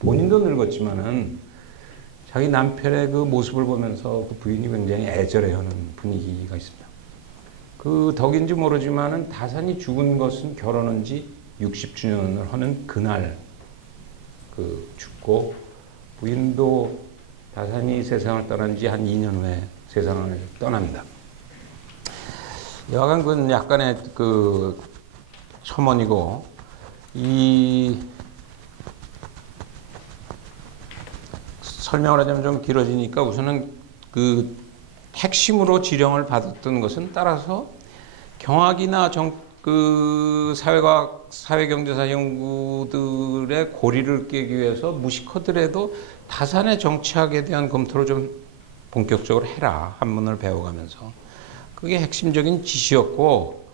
본인도 늙었지만은 자기 남편의 그 모습을 보면서 그 부인이 굉장히 애절해하는 분위기가 있습니다. 그 덕인지 모르지만은 다산이 죽은 것은 결혼한 지 60주년을 하는 그날 그 죽고, 부인도 다산이 세상을 떠난 지 한 2년 후에 세상을 떠납니다. 여하간 그건 약간의 그 첨언이고, 이 설명을 하자면 좀 길어지니까 우선은 그 핵심으로 지령을 받았던 것은, 따라서 경학이나 그 사회과학, 사회경제사 연구들의 고리를 깨기 위해서 무식하더라도 다산의 정치학에 대한 검토를 좀 본격적으로 해라. 한문을 배워가면서. 그게 핵심적인 지시였고,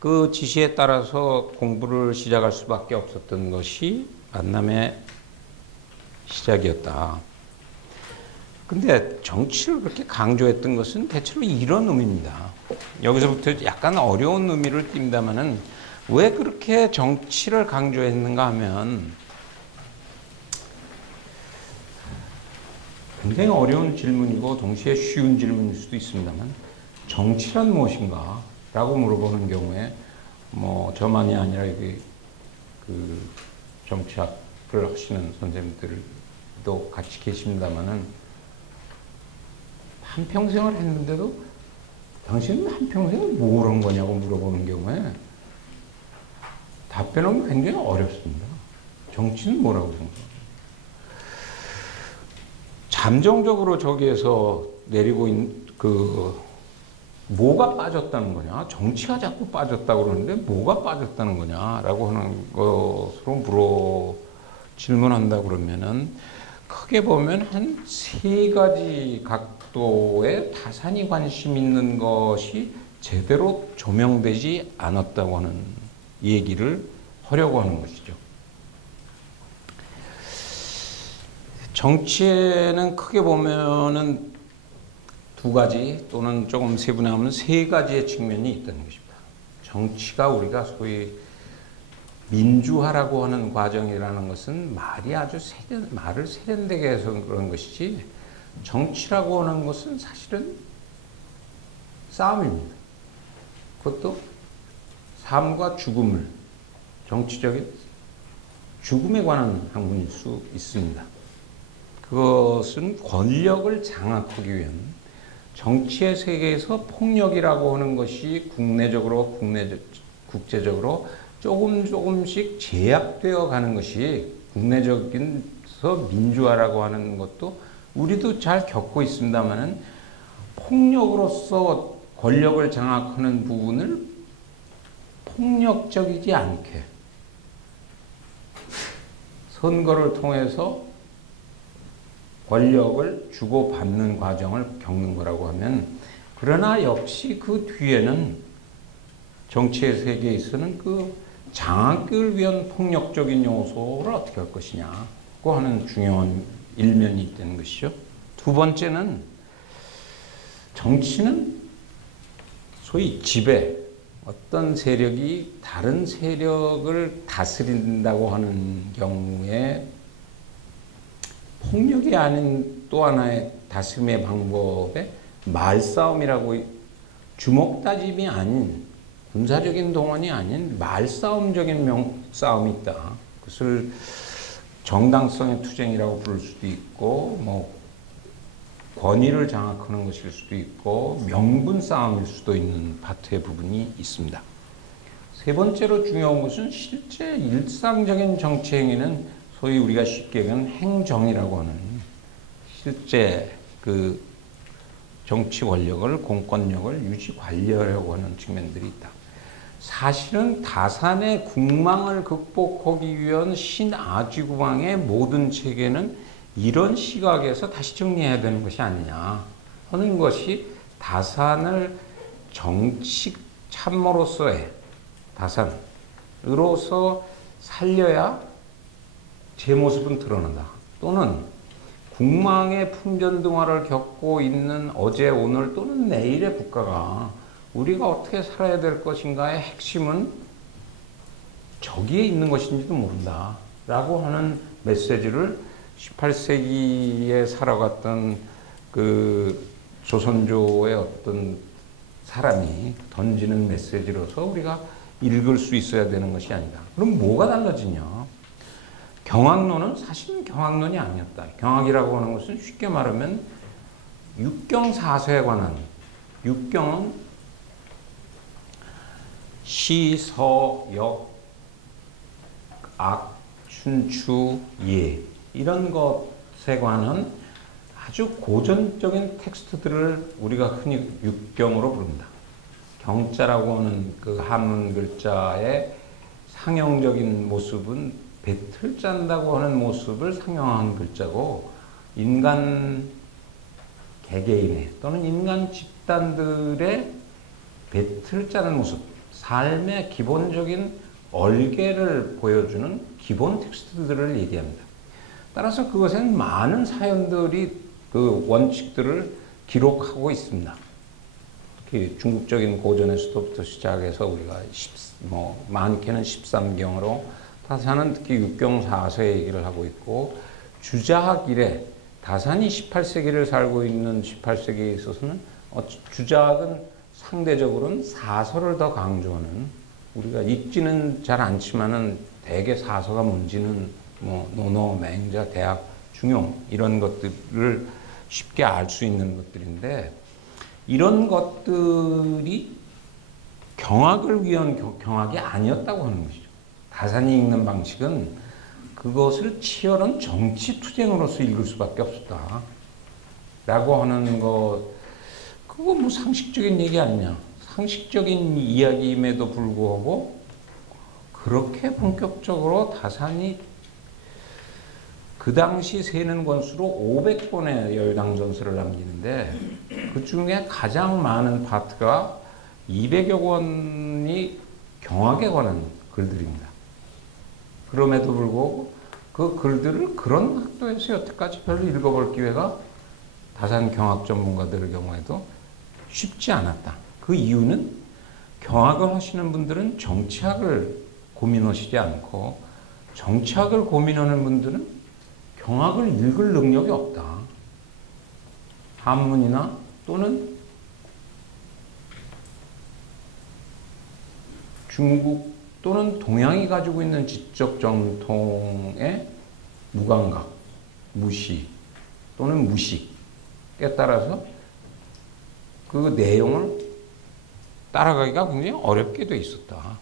그 지시에 따라서 공부를 시작할 수밖에 없었던 것이 만남의 시작이었다. 근데 정치를 그렇게 강조했던 것은 대체로 이런 의미입니다. 여기서부터 약간 어려운 의미를 띈다면은, 왜 그렇게 정치를 강조했는가 하면, 굉장히 어려운 질문이고 동시에 쉬운 질문일 수도 있습니다만, 정치란 무엇인가? 라고 물어보는 경우에, 뭐 저만이 아니라 그 정치학을 하시는 선생님들도 같이 계십니다만은, 한평생을 했는데도 당신은 한평생을 뭘 한 거냐고 물어보는 경우에 답변하기 굉장히 어렵습니다. 정치는 뭐라고 생각해요? 잠정적으로 저기에서 내리고 있는 뭐가 빠졌다는 거냐? 정치가 자꾸 빠졌다고 그러는데 뭐가 빠졌다는 거냐라고 하는 것으로 질문한다 그러면은, 크게 보면 한 3가지 각도의 다산이 관심 있는 것이 제대로 조명되지 않았다고 하는 얘기를 하려고 하는 것이죠. 정치에는 크게 보면은 2가지 또는 조금 세분화하면 3가지의 측면이 있다는 것입니다. 정치가 우리가 소위 민주화라고 하는 과정이라는 것은 말을 세련되게 해서 그런 것이지, 정치라고 하는 것은 사실은 싸움입니다. 그것도 삶과 죽음을, 정치적인 죽음에 관한 학문일 수 있습니다. 그것은 권력을 장악하기 위한, 정치의 세계에서 폭력이라고 하는 것이 국제적으로 조금씩 제약되어 가는 것이, 국내적인서 민주화라고 하는 것도 우리도 잘 겪고 있습니다만은, 폭력으로서 권력을 장악하는 부분을 폭력적이지 않게 선거를 통해서 권력을 주고받는 과정을 겪는 거라고 하면, 그러나 역시 그 뒤에는 정치의 세계에서는 그 장악을 위한 폭력적인 요소를 어떻게 할 것이냐고 하는 중요한 일면이 있다는 것이죠. 2번째는, 정치는 소위 지배, 어떤 세력이 다른 세력을 다스린다고 하는 경우에 폭력이 아닌 또 하나의 다스림의 방법에 말싸움이라고, 주먹다짐이 아닌, 군사적인 동원이 아닌 말싸움적인 싸움이 있다. 그것을 정당성의 투쟁이라고 부를 수도 있고, 뭐 권위를 장악하는 것일 수도 있고, 명분 싸움일 수도 있는 파트의 부분이 있습니다. 3번째로 중요한 것은, 실제 일상적인 정치 행위는 소위 우리가 쉽게 얘기하는 행정이라고 하는, 실제 그 정치 권력을, 공권력을 유지 관리하려고 하는 측면들이 있다. 사실은 다산의 국망을 극복하기 위한 신아쥐국왕의 모든 체계는 이런 시각에서 다시 정리해야 되는 것이 아니냐 하는 것이 다산을 정식 참모로서의 다산으로서 살려야 제 모습은 드러난다. 또는 국망의 풍전등화를 겪고 있는 어제 오늘 또는 내일의 국가가 우리가 어떻게 살아야 될 것인가의 핵심은 저기에 있는 것인지도 모른다 라고 하는 메시지를 18세기에 살아갔던 그 조선조의 어떤 사람이 던지는 메시지로서 우리가 읽을 수 있어야 되는 것이 아니다. 그럼 뭐가 달라지냐? 경악론은 사실은 경악론이 아니었다. 경악이라고 하는 것은 쉽게 말하면 육경사서에 관한, 육경은 시, 서, 역, 악, 춘추, 예 이런 것에 관한 아주 고전적인 텍스트들을 우리가 흔히 육경으로 부른다. 경자라고 하는 그 한문 글자의 상형적인 모습은 배틀 짠다고 하는 모습을 상형한 글자고, 인간 개개인의 또는 인간 집단들의 배틀 짜는 모습, 삶의 기본적인 얼개를 보여주는 기본 텍스트들을 얘기합니다. 따라서 그것엔 많은 사연들이 그 원칙들을 기록하고 있습니다. 특히 중국적인 고전에서부터 시작해서 우리가 많게는 13경으로 다산은 특히 육경사서의 얘기를 하고 있고, 주자학 이래 다산이 18세기를 살고 있는 18세기에 있어서는 주자학은 상대적으로는 사서를 더 강조하는, 우리가 읽지는 잘 않지만은 대개 사서가 뭔지는 논어, 맹자, 대학, 중용 이런 것들을 쉽게 알 수 있는 것들인데, 이런 것들이 경악을 위한 경악이 아니었다고 하는 것이죠. 다산이 읽는 방식은 그것을 치열한 정치 투쟁으로서 읽을 수밖에 없었다 라고 하는 것, 그거 뭐 상식적인 얘기 아니냐. 상식적인 이야기임에도 불구하고 그렇게 본격적으로 다산이 그 당시 세는 권수로 500권의 열당전서를 남기는데, 그 중에 가장 많은 파트가 200여 권이 경악에 관한 글들입니다. 그럼에도 불구하고 그 글들을 그런 각도에서 여태까지 별로 읽어볼 기회가 다산 경악 전문가들의 경우에도 쉽지 않았다. 그 이유는 경악을 하시는 분들은 정치학을 고민하시지 않고, 정치학을 고민하는 분들은 경악을 읽을 능력이 없다. 한문이나 또는 중국 또는 동양이 가지고 있는 지적 정통의 무감각, 무시 또는 무식에 따라서 그 내용을 따라가기가 굉장히 어렵게 돼 있었다.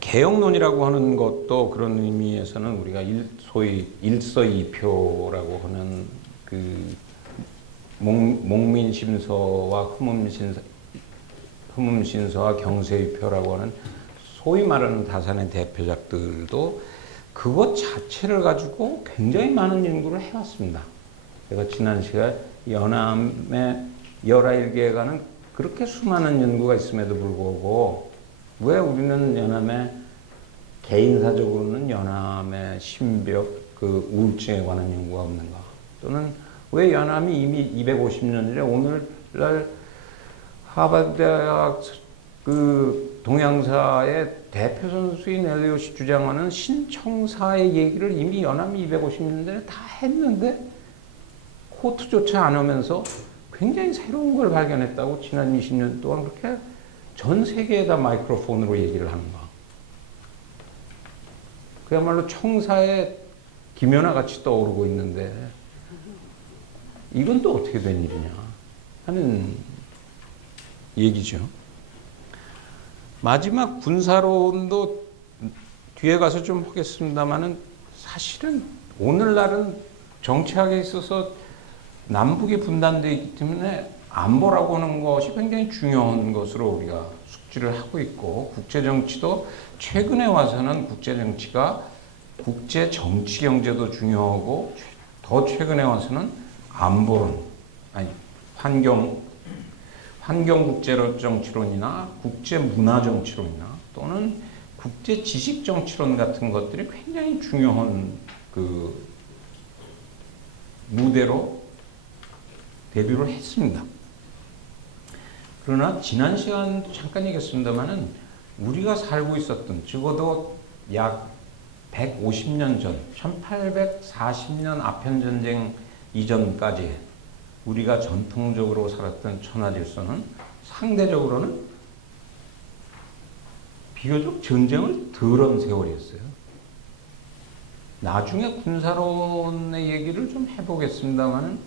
개혁론이라고 하는 것도 그런 의미에서는 우리가 소위 일서이표라고 하는 그 목민심서와 흠음신서와 경세이표라고 하는 소위 말하는 다산의 대표작들도 그것 자체를 가지고 굉장히 많은 연구를 해왔습니다. 제가 지난 시간에 연암의 열하일기에 관한 그렇게 수많은 연구가 있음에도 불구하고 왜 우리는 연암의 개인사적으로는 연암의 신벽, 그 우울증에 관한 연구가 없는가? 또는 왜 연암이 이미 250년 전에 오늘날 하버드대학 그 동양사의 대표 선수인 엘리엇이 주장하는 신청사의 얘기를 이미 연암이 250년 전에 다 했는데 코트조차 안 오면서 굉장히 새로운 걸 발견했다고 지난 20년 동안 그렇게 전 세계에다 마이크로폰으로 얘기를 하는가. 그야말로 청사의 김연아 같이 떠오르고 있는데 이건 또 어떻게 된 일이냐 하는 얘기죠. 마지막 군사론도 뒤에 가서 좀 하겠습니다만은 사실은 오늘날은 정치학에 있어서 남북이 분단되어 있기 때문에 안보라고 하는 것이 굉장히 중요한 것으로 우리가 숙지를 하고 있고, 국제정치도 최근에 와서는 국제정치가 국제 정치 경제도 중요하고 더 최근에 와서는 안보론, 아니 환경 국제 정치론이나 국제 문화 정치론이나 또는 국제 지식 정치론 같은 것들이 굉장히 중요한 그 무대로 데뷔를 했습니다. 그러나 지난 시간도 잠깐 얘기했습니다만은 우리가 살고 있었던 적어도 약 150년 전, 1840년 아편전쟁 이전까지 우리가 전통적으로 살았던 천하질서는 상대적으로는 비교적 전쟁을 덜한 세월이었어요. 나중에 군사론의 얘기를 좀 해보겠습니다만은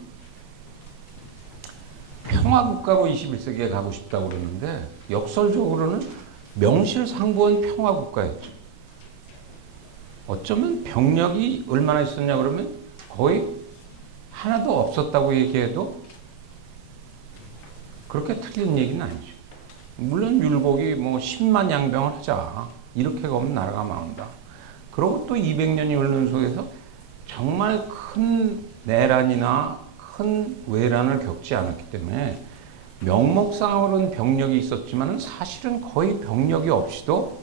평화국가로 21세기에 가고 싶다고 그러는데 역설적으로는 명실상부한 평화국가였죠. 어쩌면 병력이 얼마나 있었냐 그러면 거의 하나도 없었다고 얘기해도 그렇게 틀린 얘기는 아니죠. 물론 율곡이 뭐 10만 양병을 하자 이렇게 가면 나라가 망한다. 그리고 또 200년이 흐르는 속에서 정말 큰 내란이나 큰 외란을 겪지 않았기 때문에 명목상으로는 병력이 있었지만 사실은 거의 병력이 없이도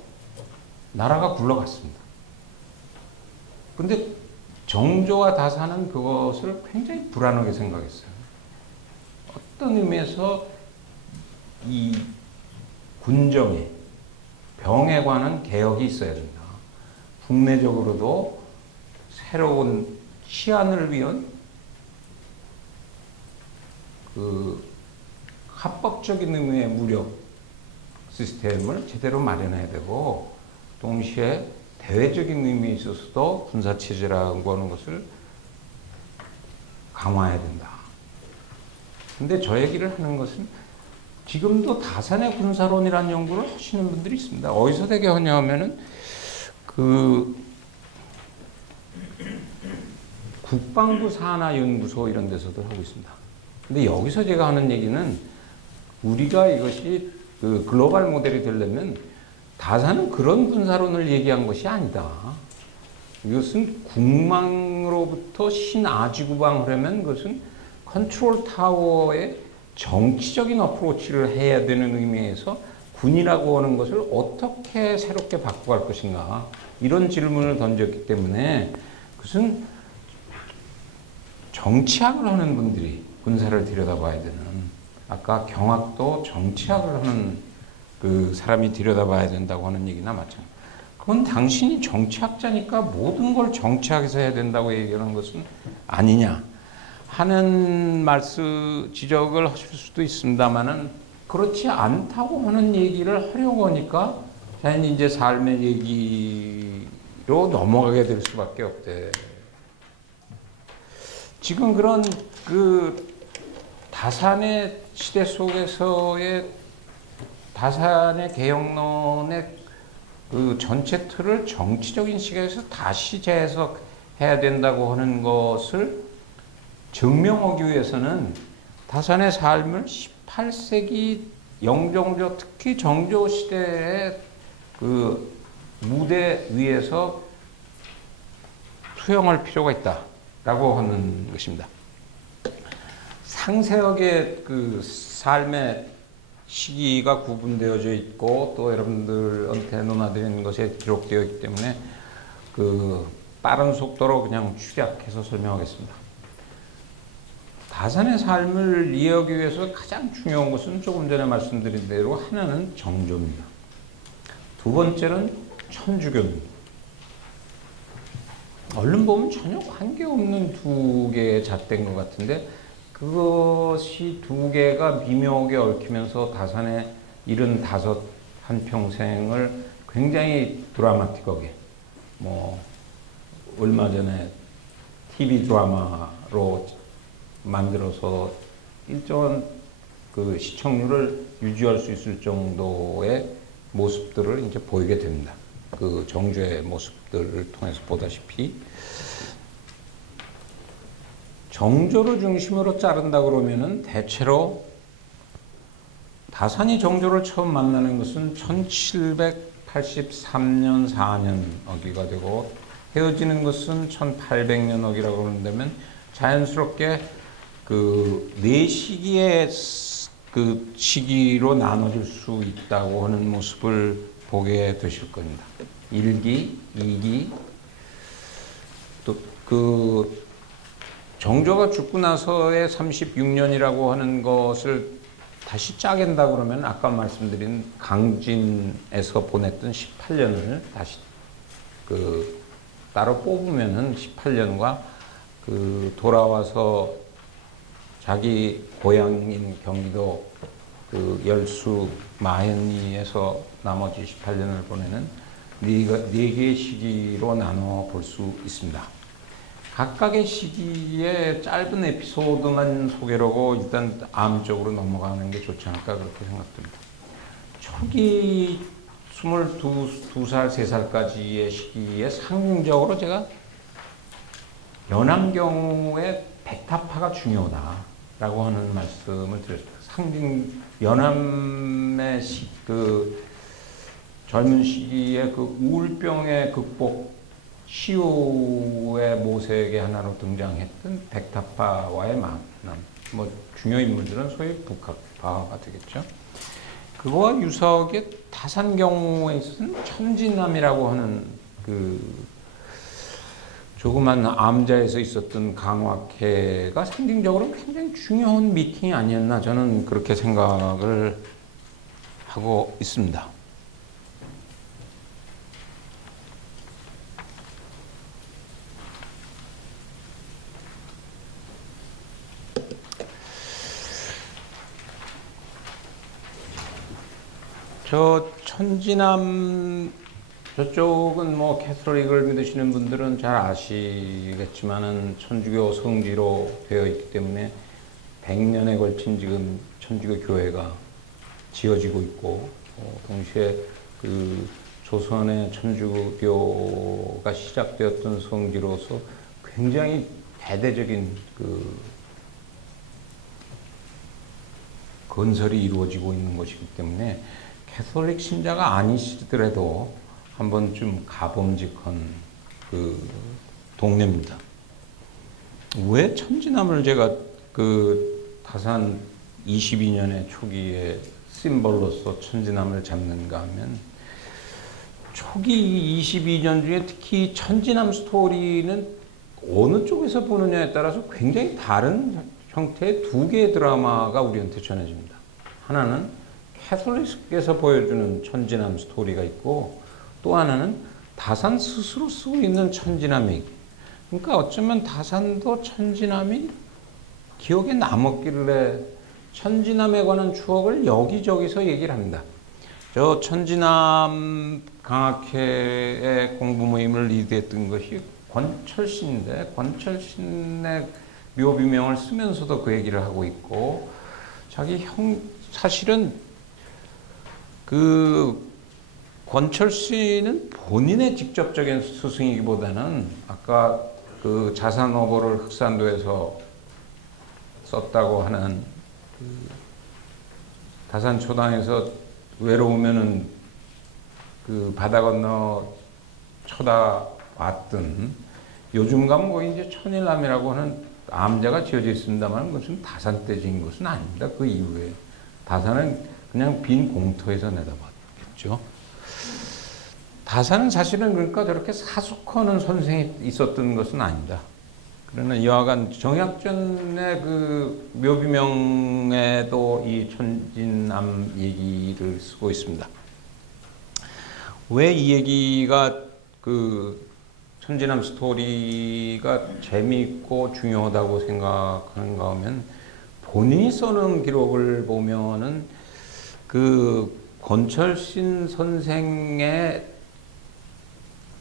나라가 굴러갔습니다. 근데 정조와 다사는 그것을 굉장히 불안하게 생각했어요. 어떤 의미에서 이 군정에 병에 관한 개혁이 있어야 된다. 국내적으로도 새로운 치안을 위한 그 합법적인 의미의 무력 시스템을 제대로 마련해야 되고 동시에 대외적인 의미에 있어서도 군사체제라고 하는 것을 강화해야 된다. 근데 저 얘기를 하는 것은 지금도 다산의 군사론이라는 연구를 하시는 분들이 있습니다. 어디서 되게 하냐 하면은 그 국방부 산하연구소 이런 데서도 하고 있습니다. 근데 여기서 제가 하는 얘기는 우리가 이것이 그 글로벌 모델이 되려면 다산은 그런 군사론을 얘기한 것이 아니다. 이것은 국망으로부터 신아지구방을 하면 그것은 컨트롤 타워의 정치적인 어프로치를 해야 되는 의미에서 군이라고 하는 것을 어떻게 새롭게 바꿔갈 것인가 이런 질문을 던졌기 때문에 그것은 정치학을 하는 분들이 군사를 들여다봐야 되는 아까 경학도 정치학을 하는 그 사람이 들여다봐야 된다고 하는 얘기나 마찬가지. 그건 당신이 정치학자니까 모든 걸 정치학에서 해야 된다고 얘기하는 것은 아니냐 하는 지적을 하실 수도 있습니다만은 그렇지 않다고 하는 얘기를 하려고 하니까 자연히 이제 삶의 얘기로 넘어가게 될 수밖에 없대. 지금 그런 그 다산의 시대 속에서의 다산의 개혁론의 그 전체 틀을 정치적인 시각에서 다시 재해석해야 된다고 하는 것을 증명하기 위해서는 다산의 삶을 18세기 영종조 특히 정조 시대의 그 무대 위에서 투영할 필요가 있다라고 하는 것입니다. 상세하게 그 삶의 시기가 구분되어져 있고 또 여러분들한테 논하드리는 것에 기록되어 있기 때문에 그 빠른 속도로 그냥 축약해서 설명하겠습니다. 다산의 삶을 이해하기 위해서 가장 중요한 것은 조금 전에 말씀드린 대로 하나는 정조입니다. 두 번째는 천주교입니다. 얼른 보면 전혀 관계없는 두 개의 잣대인 것 같은데 그것이 두 개가 미묘하게 얽히면서 다산의 75 한평생을 굉장히 드라마틱하게 뭐 얼마 전에 TV 드라마로 만들어서 일정한 그 시청률을 유지할 수 있을 정도의 모습들을 이제 보이게 됩니다. 그 정조의 모습들을 통해서 보다시피 정조를 중심으로 자른다 그러면은 대체로 다산이 정조를 처음 만나는 것은 1783년 4년 어기가 되고 헤어지는 것은 1800년억이라고 그러는다면 자연스럽게 그 네 시기의 그 시기로 나눠질 수 있다고 하는 모습을 보게 되실 겁니다. 1기, 2기, 또 그 정조가 죽고 나서의 36년이라고 하는 것을 다시 짜겐다 그러면 아까 말씀드린 강진에서 보냈던 18년을 다시 그 따로 뽑으면은 18년과 그 돌아와서 자기 고향인 경기도 그 열수 마현리에서 나머지 18년을 보내는 네 개의 시기로 나눠 볼 수 있습니다. 각각의 시기에 짧은 에피소드만 소개하고 일단 암적으로 넘어가는 게 좋지 않을까 그렇게 생각됩니다. 초기 22살, 3살까지의 시기에 상징적으로 제가 연암경우에 백타파가 중요하다라고 하는 말씀을 드렸습니다. 연암의 그 젊은 시기에 그 우울병의 극복 시우의 모색의 하나로 등장했던 백타파와의 만남, 뭐 중요 인물들은 소위 북학파가 되겠죠. 그거와 유사하게 다산 경우에 있어서는 천진남이라고 하는 그 조그만 암자에서 있었던 강화회가 상징적으로 굉장히 중요한 미팅이 아니었나 저는 그렇게 생각을 하고 있습니다. 저 천진암 저쪽은 뭐 캐톨릭을 믿으시는 분들은 잘 아시겠지만은 천주교 성지로 되어 있기 때문에 100년에 걸친 지금 천주교 교회가 지어지고 있고 동시에 그 조선의 천주교가 시작되었던 성지로서 굉장히 대대적인 그 건설이 이루어지고 있는 것이기 때문에 캐톨릭 신자가 아니시더라도 한 번쯤 가봄직한 그 동네입니다. 왜 천진암을 제가 그 다산 22년의 초기에 심벌로서 천진암을 잡는가 하면 초기 22년 중에 특히 천진암 스토리는 어느 쪽에서 보느냐에 따라서 굉장히 다른 형태의 두 개의 드라마가 우리한테 전해집니다. 하나는 캐톨릭에서 보여주는 천진암 스토리가 있고 또 하나는 다산 스스로 쓰고 있는 천진암이, 그러니까 어쩌면 다산도 천진암이 기억에 남았길래 천진암에 관한 추억을 여기저기서 얘기를 합니다. 저 천진암 강학회의 공부 모임을 리드했던 것이 권철신인데 권철신의 묘비명을 쓰면서도 그 얘기를 하고 있고 자기 사실은 그 권철씨는 본인의 직접적인 스승이기보다는 아까 그 자산어고를 흑산도에서 썼다고 하는 그 다산초당에서 외로우면은 그 바다 건너 쳐다왔던 요즘 가면 거기 이제 천일남이라고 하는 암자가 지어져 있습니다만 그것은 다산 때 지은 것은 아닙니다. 그 이후에 다산은 그냥 빈 공터에서 내다봤겠죠. 다산은 사실은 그러니까 저렇게 사숙하는 선생이 있었던 것은 아닙니다. 그러나 여하간 정약전의 그 묘비명에도 이 천진암 얘기를 쓰고 있습니다. 왜 이 얘기가 그 천진암 스토리가 재미있고 중요하다고 생각하는가 하면 본인이 써놓은 기록을 보면은 그 권철신 선생의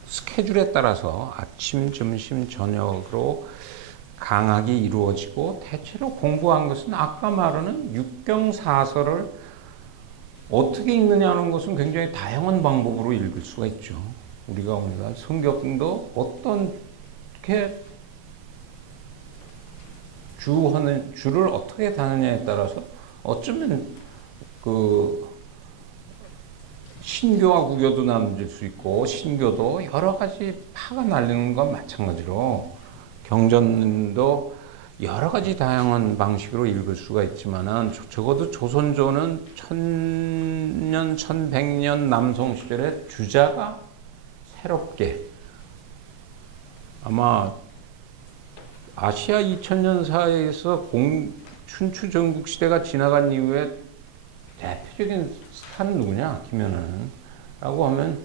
스케줄에 따라서 아침, 점심, 저녁으로 강학이 이루어지고 대체로 공부한 것은 아까 말하는 육경사설을 어떻게 읽느냐는 것은 굉장히 다양한 방법으로 읽을 수가 있죠. 우리가 오늘 성경도 어떻게 주를 어떻게 다느냐에 따라서 어쩌면 그 신교와 구교도 나눠질 수 있고 신교도 여러 가지 파가 날리는 것과 마찬가지로 경전도 여러 가지 다양한 방식으로 읽을 수가 있지만은 적어도 조선조는 1000년, 1100년 남송 시절에 주자가 새롭게 아마 아시아 2000년 사이에서 춘추 전국 시대가 지나간 이후에 대표적인 스타는 누구냐? 김연아는 라고 하면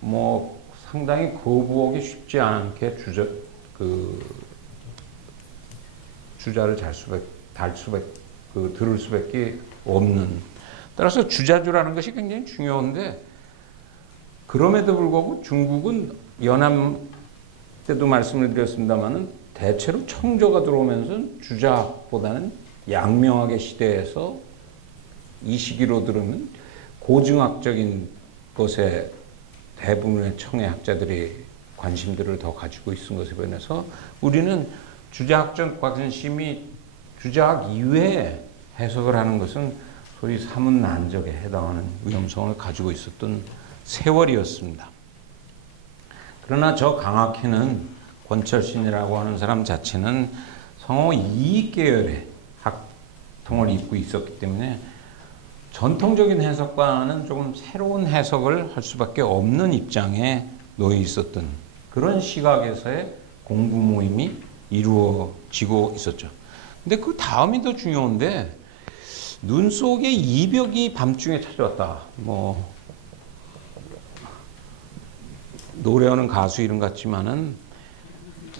뭐 상당히 거부하기 쉽지 않게 주자를 들을 수밖에 없는. 따라서 주자주라는 것이 굉장히 중요한데 그럼에도 불구하고 중국은 연암 때도 말씀을 드렸습니다만은 대체로 청조가 들어오면서 주자보다는 양명학의 시대에서 이 시기로 들으면 고증학적인 것에 대부분의 청의 학자들이 관심들을 더 가지고 있은 것에 반해서 우리는 주자학적 관심이 주자학 이외에 해석을 하는 것은 소위 사문난적에 해당하는 위험성을 가지고 있었던 세월이었습니다. 그러나 저 강학회는 권철신이라고 하는 사람 자체는 성호 이익계열의 학통을 입고 있었기 때문에 전통적인 해석과는 조금 새로운 해석을 할 수밖에 없는 입장에 놓여 있었던 그런 시각에서의 공부 모임이 이루어지고 있었죠. 근데 그 다음이 더 중요한데 눈 속에 이벽이 밤중에 찾아왔다. 뭐 노래하는 가수 이름 같지만은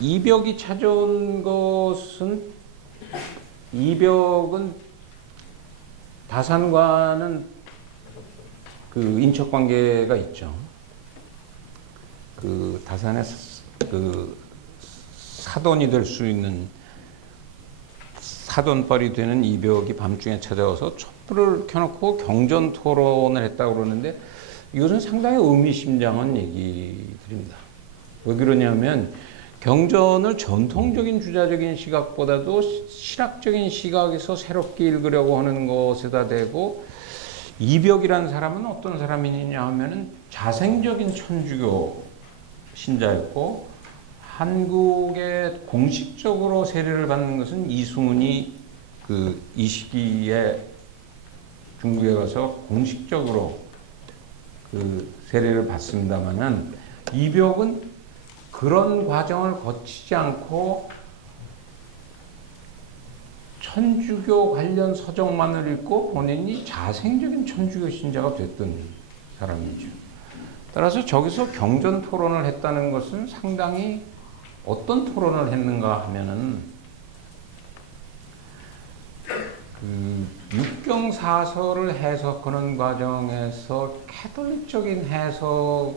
이벽이 찾아온 것은 이벽은 다산과는 그 인척 관계가 있죠. 그 다산의 그 사돈이 될 수 있는 사돈뻘이 되는 이벽이 밤중에 찾아와서 촛불을 켜놓고 경전 토론을 했다고 그러는데 이것은 상당히 의미심장한 얘기들입니다. 왜 그러냐면 경전을 전통적인 주자적인 시각보다도 실학적인 시각에서 새롭게 읽으려고 하는 것에다 대고 이벽이라는 사람은 어떤 사람이냐 하면은 자생적인 천주교 신자였고 한국에 공식적으로 세례를 받는 것은 이승훈이 이 시기에 중국에 가서 공식적으로 세례를 받습니다만은 이벽은 그런 과정을 거치지 않고 천주교 관련 서적만을 읽고 본인이 자생적인 천주교 신자가 됐던 사람이죠. 따라서 저기서 경전 토론을 했다는 것은 상당히 어떤 토론을 했는가 하면은 육경사설을 해석하는 과정에서 캐톨릭적인 해석으로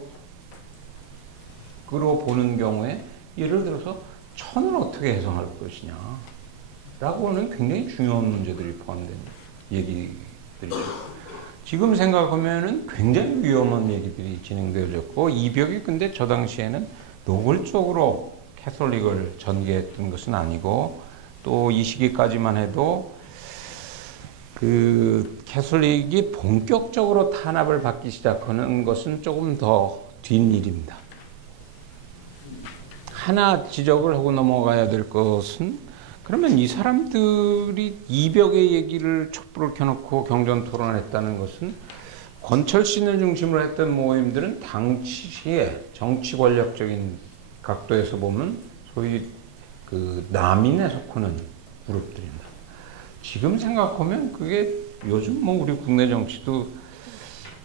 보는 경우에 예를 들어서 천을 어떻게 해석할 것이냐 라고 하는 굉장히 중요한 문제들이 포함된 얘기들이죠. 지금 생각하면은 굉장히 위험한 얘기들이 진행되어졌고 이벽이 근데 저 당시에는 노골적으로 캐톨릭을 전개했던 것은 아니고 또 이 시기까지만 해도 캐톨릭이 본격적으로 탄압을 받기 시작하는 것은 조금 더 뒷일입니다. 하나 지적을 하고 넘어가야 될 것은 그러면 이 사람들이 이벽의 얘기를 촛불을 켜놓고 경전 토론을 했다는 것은 권철신을 중심으로 했던 모임들은 당시에 정치 권력적인 각도에서 보면 소위 남인에 속하는 그룹들입니다. 지금 생각하면 그게 요즘 뭐 우리 국내 정치도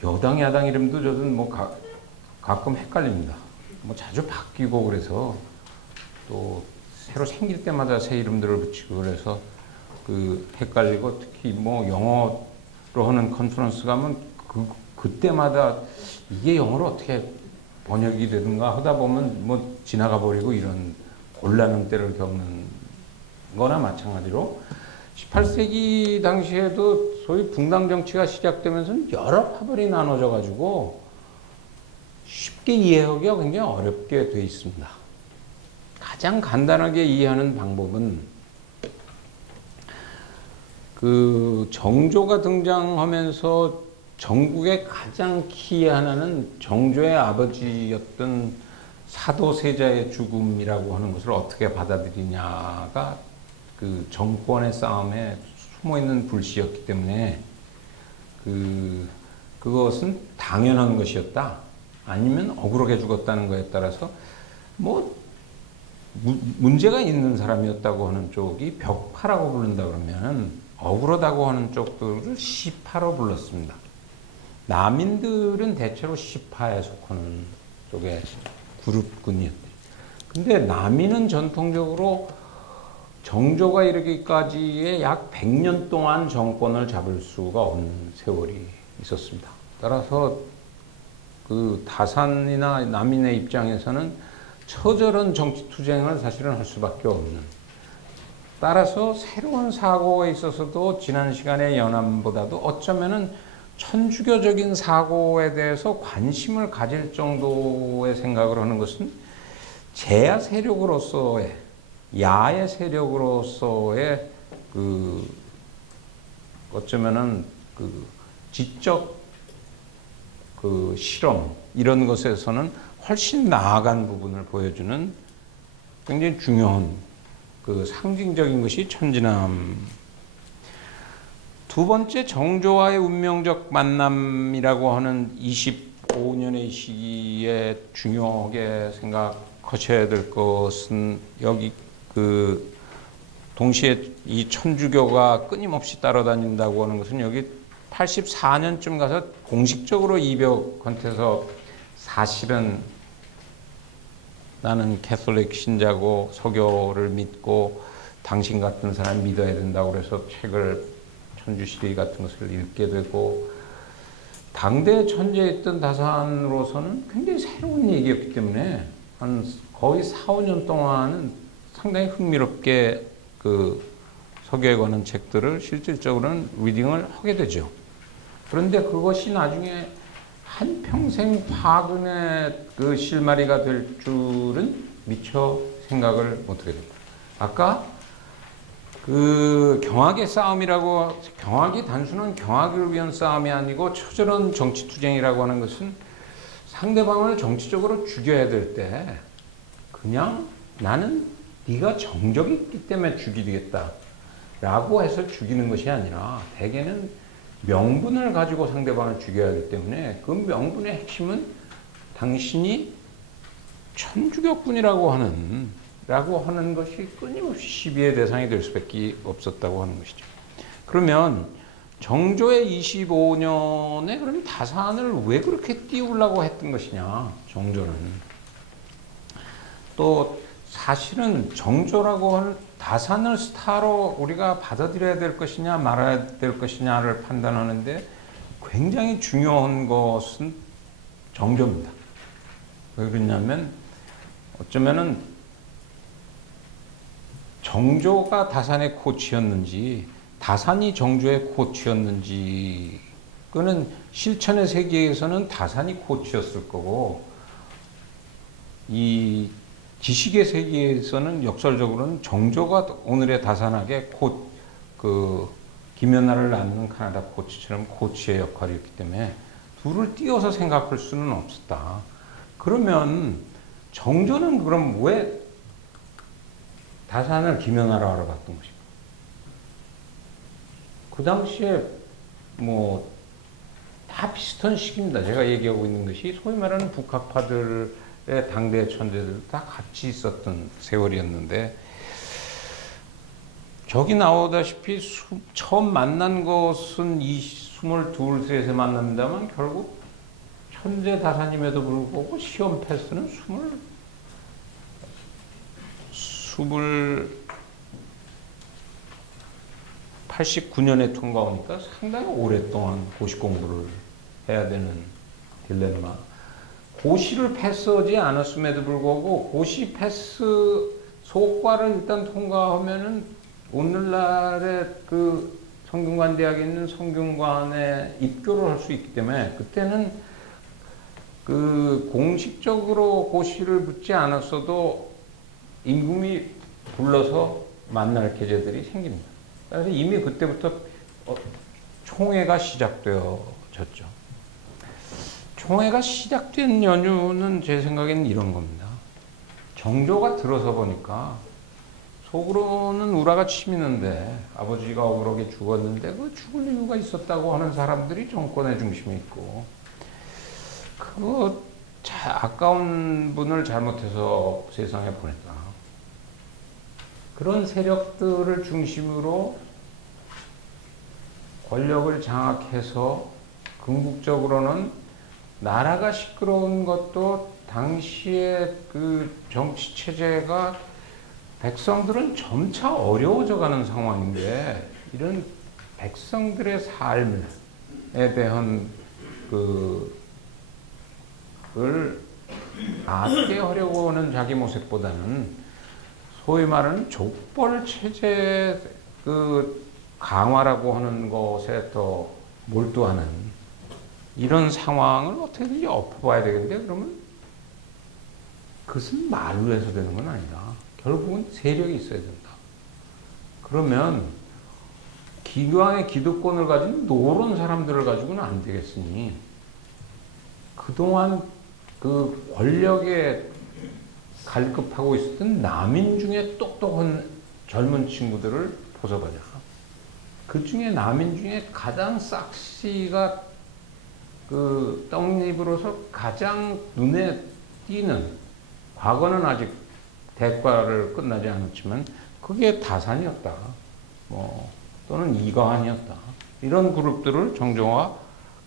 여당 야당 이름도 저는 뭐 가끔 헷갈립니다. 뭐 자주 바뀌고 그래서 또 새로 생길 때마다 새 이름들을 붙이고 그래서 헷갈리고 특히 뭐 영어로 하는 컨퍼런스 가면 그때마다 이게 영어로 어떻게 번역이 되든가 하다 보면 뭐 지나가 버리고 이런 곤란한 때를 겪는 거나 마찬가지로 18세기 당시에도 소위 붕당 정치가 시작되면서 여러 파벌이 나눠져 가지고 쉽게 이해하기가 굉장히 어렵게 돼 있습니다. 가장 간단하게 이해하는 방법은 정조가 등장하면서 전국의 가장 키 하나는 정조의 아버지였던 사도세자의 죽음이라고 하는 것을 어떻게 받아들이냐가 그 정권의 싸움에 숨어있는 불씨였기 때문에 그것은 당연한 것이었다. 아니면 억울하게 죽었다는 거에 따라서 뭐 문제가 있는 사람이었다고 하는 쪽이 벽파라고 부른다 그러면 억울하다고 하는 쪽들을 시파로 불렀습니다. 남인들은 대체로 시파에 속하는 쪽의 그룹군이었대요. 근데 남인은 전통적으로 정조가 이르기까지의 약 100년 동안 정권을 잡을 수가 없는 세월이 있었습니다. 따라서 그 다산이나 남인의 입장에서는 처절한 정치투쟁을 사실은 할 수밖에 없는, 따라서 새로운 사고에 있어서도 지난 시간의 연암보다도 어쩌면은 천주교적인 사고에 대해서 관심을 가질 정도의 생각을 하는 것은 제야 세력으로서의, 야의 세력으로서의 어쩌면은 지적 실험, 이런 것에서는 훨씬 나아간 부분을 보여주는 굉장히 중요한 상징적인 것이 천지남. 두 번째, 정조와의 운명적 만남이라고 하는 25년의 시기에 중요하게 생각하셔야 될 것은, 여기 동시에 이 천주교가 끊임없이 따라다닌다고 하는 것은 여기 84년쯤 가서 공식적으로 이벽한테서 사실은 나는 캐톨릭 신자고 서교를 믿고 당신 같은 사람 믿어야 된다고 그래서 책을 천주시리 같은 것을 읽게 되고, 당대 천재였던 다산으로서는 굉장히 새로운 얘기였기 때문에 한 거의 4, 5년 동안은 상당히 흥미롭게 서교에 관한 책들을 실질적으로는 리딩을 하게 되죠. 그런데 그것이 나중에 한평생 파근의 실마리가 될 줄은 미처 생각을 못하게 됩니다. 아까 경악의 싸움이라고, 경악이 단순한 경악을 위한 싸움이 아니고 처절한 정치투쟁이라고 하는 것은 상대방을 정치적으로 죽여야 될 때 그냥 나는 네가 정적이 있기 때문에 죽이겠다 라고 해서 죽이는 것이 아니라, 대개는 명분을 가지고 상대방을 죽여야 하기 때문에 그 명분의 핵심은 당신이 천주교꾼이라고 하는 것이 끊임없이 시비의 대상이 될 수밖에 없었다고 하는 것이죠. 그러면 정조의 25년에 그럼 다산을 왜 그렇게 띄우려고 했던 것이냐, 정조는. 또 사실은 정조라고 하는 다산을 스타로 우리가 받아들여야 될 것이냐 말아야 될 것이냐를 판단하는데 굉장히 중요한 것은 정조입니다. 왜 그러냐면 어쩌면은 정조가 다산의 코치였는지 다산이 정조의 코치였는지, 그는 실천의 세계에서는 다산이 코치였을 거고, 이 지식의 세계에서는 역설적으로는 정조가 오늘의 다산학의 김연아를 낳는 카나다 코치처럼 코치의 역할이었기 때문에 둘을 띄어서 생각할 수는 없었다. 그러면 정조는 그럼 왜 다산을 김연아로 알아봤던 것입니까? 그 당시에 뭐 다 비슷한 시기입니다. 제가 얘기하고 있는 것이 소위 말하는 북학파들의 당대 천재들 다 같이 있었던 세월이었는데, 저기 나오다시피 처음 만난 것은 22, 23에 만납니다만 결국 천재 다사님에도 불구하고 시험 패스는 89년에 통과하니까 상당히 오랫동안 고시 공부를 해야 되는 딜레마. 고시를 패스하지 않았음에도 불구하고 고시 패스 소과를 일단 통과하면은 오늘날의 성균관 대학에 있는 성균관에 입교를 할 수 있기 때문에 그때는 공식적으로 고시를 붙지 않았어도 임금이 불러서 만날 계제들이 생깁니다. 그래서 이미 그때부터 총회가 시작되어져 하셨죠. 총회가 시작된 연유는 제 생각에는 이런 겁니다. 정조가 들어서 보니까 속으로는 우라가 치미는데 아버지가 억울하게 죽었는데 그 죽을 이유가 있었다고 하는 사람들이 정권의 중심에 있고, 그거 아까운 분을 잘못해서 세상에 보냈다. 그런 세력들을 중심으로 권력을 장악해서 궁극적으로는 나라가 시끄러운 것도 당시의 그 정치 체제가 백성들은 점차 어려워져 가는 상황인데, 이런 백성들의 삶에 대한 그걸 낮게 하려고 하는 자기 모색보다는 소위 말하는 족벌 체제 그 강화라고 하는 것에 더 몰두하는 이런 상황을 어떻게든지 엎어봐야 되겠는데, 그러면 그것은 말로 해서 되는 건 아니다. 결국은 세력이 있어야 된다. 그러면 기왕의 기득권을 가진 노론 사람들을 가지고는 안 되겠으니, 그동안 그 권력에 갈급하고 있었던 남인 중에 똑똑한 젊은 친구들을 보석하자. 그 중에 남인 중에 가장 싹시가 그 떡잎으로서 가장 눈에 띄는, 과거는 아직 대과를 끝나지 않았지만 그게 다산이었다. 또는 이가환이었다. 이런 그룹들을 정종화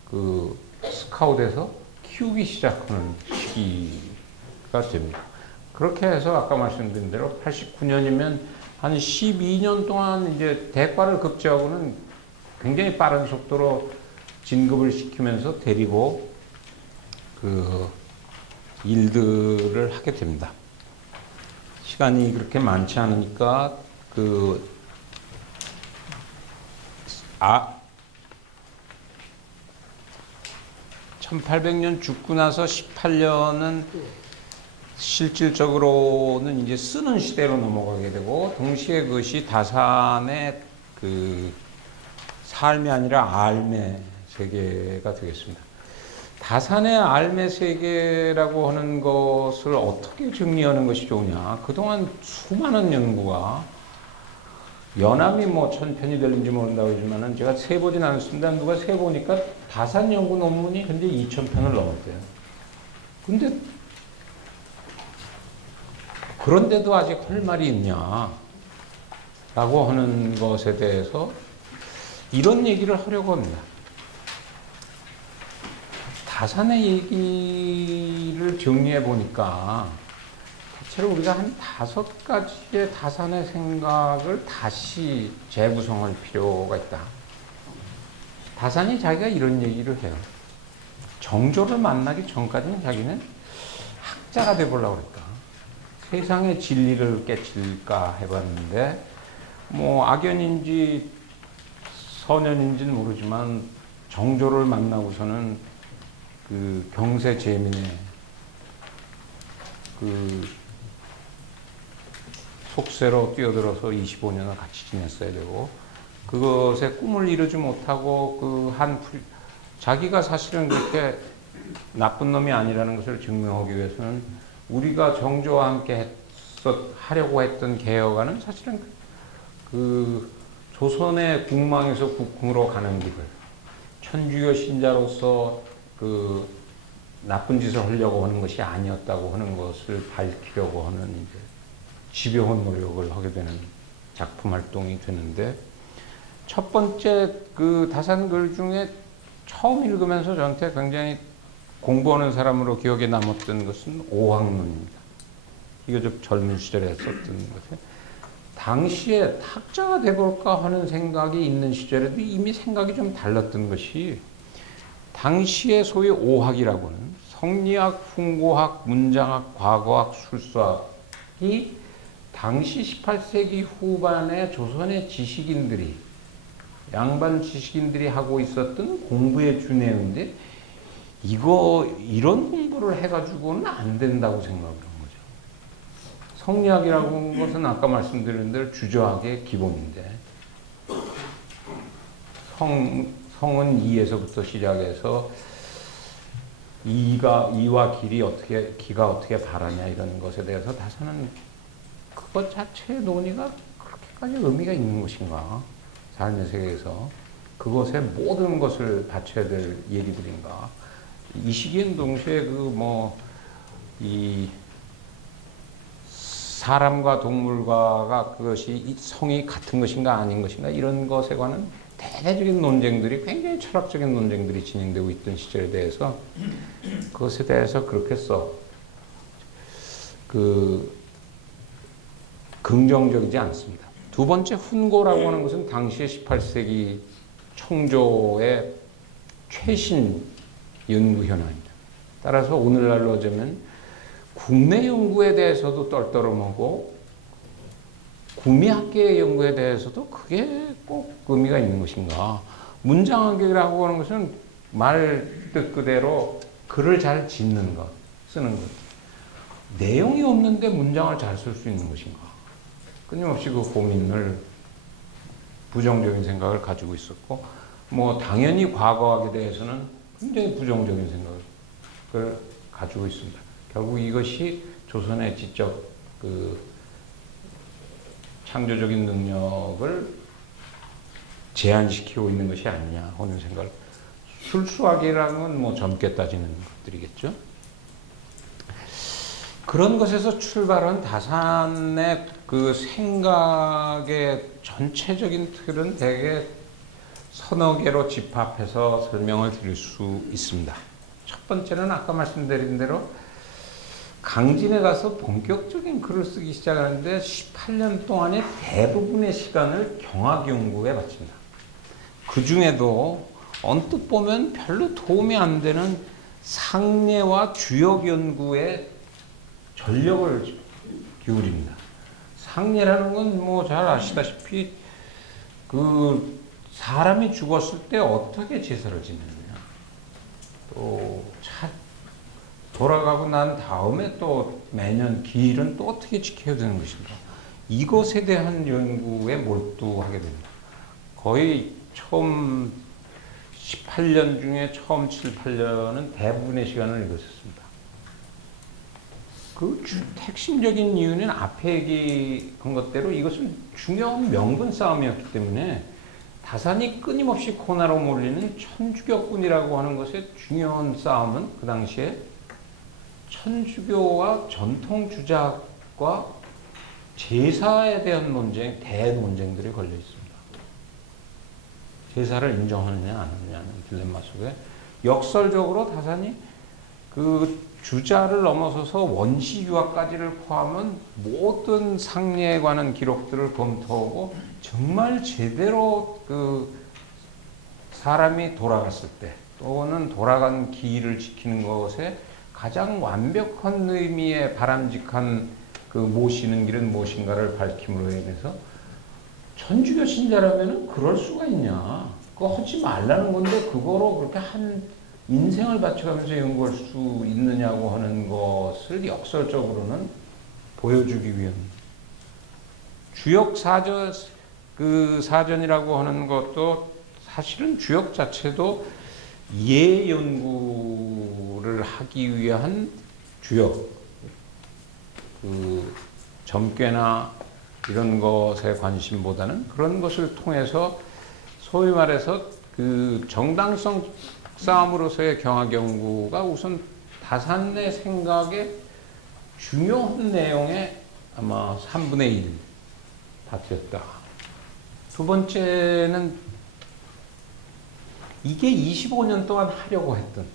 그 스카웃에서 키우기 시작하는 시기가 됩니다. 그렇게 해서 아까 말씀드린 대로 89년이면 한 12년 동안 이제 대과를 급제하고는 굉장히 빠른 속도로 진급을 시키면서 데리고 그 일들을 하게 됩니다. 시간이 그렇게 많지 않으니까 1800년 죽고 나서 18년은 실질적으로는 이제 쓰는 시대로 넘어가게 되고, 동시에 그것이 다산의 그 삶이 아니라 알매 세계가 되겠습니다. 다산의 알매 세계라고 하는 것을 어떻게 정리하는 것이 좋으냐. 그동안 수많은 연구가, 연암이 뭐 1000편이 될는지 모른다고 하지만은 제가 세보진 않습니다. 누가 세보니까 다산 연구 논문이 현재 2000편을 넘었대요. 근데 그런데도 아직 할 말이 있냐 라고 하는 것에 대해서 이런 얘기를 하려고 합니다. 다산의 얘기를 정리해 보니까 대체로 우리가 한 5가지의 다산의 생각을 다시 재구성할 필요가 있다. 다산이 자기가 이런 얘기를 해요. 정조를 만나기 전까지는 자기는 학자가 되보려고 그랬다. 세상의 진리를 깨칠까 해봤는데, 뭐 악연인지 선연인지는 모르지만 정조를 만나고서는 그 경세 재민의 그 속세로 뛰어들어서 25년을 같이 지냈어야 되고, 그것의 꿈을 이루지 못하고 자기가 사실은 그렇게 나쁜 놈이 아니라는 것을 증명하기 위해서는 우리가 정조와 함께 하려고 했던 개혁안은 사실은 그 조선의 국망에서 국궁으로 가는 길을 천주교 신자로서 그 나쁜 짓을 하려고 하는 것이 아니었다고 하는 것을 밝히려고 하는 이제 집요한 노력을 하게 되는 작품 활동이 되는데, 첫 번째 그 다산글 중에 처음 읽으면서 저한테 굉장히 공부하는 사람으로 기억에 남았던 것은 오학론입니다. 이거 좀 젊은 시절에 썼던 것에, 당시에 학자가 돼볼까 하는 생각이 있는 시절에도 이미 생각이 좀 달랐던 것이, 당시에 소위 오학이라고 하는 성리학, 훈고학, 문장학, 과거학, 술수학이 당시 18세기 후반에 조선의 지식인들이, 양반 지식인들이 하고 있었던 공부의 준해인데, 이런 공부를 해가지고는 안 된다고 생각을 한 거죠. 성리학이라고 하는 것은 아까 말씀드린 대로 주저학의 기본인데, 성은 이에서부터 시작해서 이와 기가 어떻게 바라냐 이런 것에 대해서 다사는 그것 자체의 논의가 그렇게까지 의미가 있는 것인가? 삶의 세계에서 그것에 모든 것을 바쳐야 될 얘기들인가? 이 시기엔 동시에 이 사람과 동물과가 그것이 성이 같은 것인가 아닌 것인가 이런 것에 관한 대대적인 논쟁들이 굉장히 철학적인 논쟁들이 진행되고 있던 시절에 대해서 그것에 대해서 그렇게 긍정적이지 않습니다. 두 번째 훈고라고 하는 것은 당시의 18세기 청조의 최신 연구 현황입니다. 따라서 오늘날로 하자면 국내 연구에 대해서도 떨떠름하고 구미학계의 연구에 대해서도 그게 꼭 의미가 있는 것인가. 문장학이라고 하는 것은 말 뜻 그대로 글을 잘 짓는 것, 쓰는 것. 내용이 없는데 문장을 잘 쓸 수 있는 것인가. 끊임없이 그 고민을 부정적인 생각을 가지고 있었고 당연히 과거학에 대해서는 굉장히 부정적인 생각을 가지고 있습니다. 결국 이것이 조선의 지적 창조적인 능력을 제한시키고 있는 것이 아니냐 하는 생각을. 술수학이라는 건 젊게 따지는 것들이겠죠. 그런 것에서 출발한 다산의 그 생각의 전체적인 틀은 대개 서너 개로 집합해서 설명을 드릴 수 있습니다. 첫 번째는 아까 말씀드린 대로 강진에 가서 본격적인 글을 쓰기 시작하는데 18년 동안의 대부분의 시간을 경학 연구에 바칩니다. 그 중에도 언뜻 보면 별로 도움이 안 되는 상례와 주역 연구에 전력을 기울입니다. 상례라는 건 잘 아시다시피 사람이 죽었을 때 어떻게 제사를 지내느냐, 또 돌아가고 난 다음에 또 매년 기일은 또 어떻게 지켜야 되는 것인가, 이것에 대한 연구에 몰두하게 됩니다. 거의 처음 18년 중에 처음 7, 8년은 대부분의 시간을 이것했습니다. 그 핵심적인 이유는 앞에 얘기한 것대로 이것은 중요한 명분 싸움이었기 때문에 다산이 끊임없이 코나로 몰리는 천주교꾼이라고 하는 것의 중요한 싸움은 그 당시에 천주교와 전통 주작과 제사에 대한 논쟁, 대논쟁들이 걸려 있습니다. 제사를 인정하느냐 안 하느냐는 딜레마 속에 역설적으로 다산이 그 주자를 넘어서서 원시 유학까지를 포함한 모든 상례에 관한 기록들을 검토하고 정말 제대로 사람이 돌아갔을 때 또는 돌아간 기일을 지키는 것에 가장 완벽한 의미의 바람직한 모시는 길은 무엇인가를 밝힘으로 인해서 천주교 신자라면 그럴 수가 있냐, 그거 하지 말라는 건데 그거로 그렇게 한 인생을 바쳐가면서 연구할 수 있느냐고 하는 것을 역설적으로는 보여주기 위한 주역 사전이라고 하는 것도 사실은 주역 자체도 예 연구를 하기 위한 주역, 점괘나 이런 것에 관심보다는 그런 것을 통해서 소위 말해서 정당성 싸움으로서의 경학 연구가 우선 다산의 생각의 중요한 내용의 아마 3분의 1 바뀌었다. 두 번째는 이게 25년 동안 하려고 했던,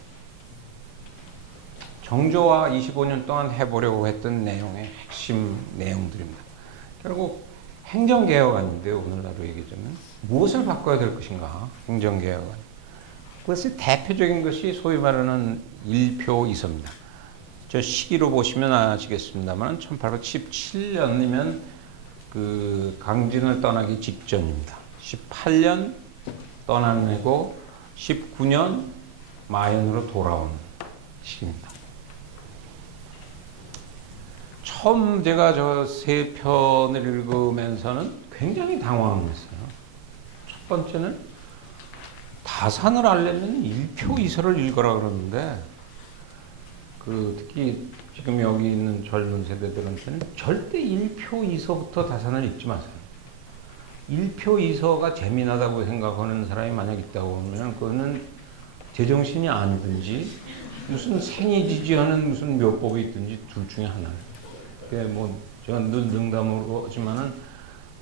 정조와 25년 동안 해보려고 했던 내용의 핵심 내용들입니다. 결국 행정개혁안인데요. 오늘날로 얘기하자면 무엇을 바꿔야 될 것인가, 행정개혁안. 그것의 대표적인 것이 소위 말하는 일표 이서입니다. 저 시기로 보시면 아시겠습니다만 1817년이면 강진을 떠나기 직전입니다. 18년 떠나내고 19년 마연으로 돌아온 시기입니다. 처음 제가 저 세 편을 읽으면서는 굉장히 당황했어요. 첫 번째는 다산을 알려면 일표이서를 읽어라 그러는데 특히 지금 여기 있는 젊은 세대들한테는 절대 일표이서부터 다산을 읽지 마세요. 일표이서가 재미나다고 생각하는 사람이 만약 있다고 하면 그거는 제정신이 아니든지 무슨 생이지지하는 무슨 묘법이 있든지 둘 중에 하나예요. 그게 제가 늘 농담으로 하지만은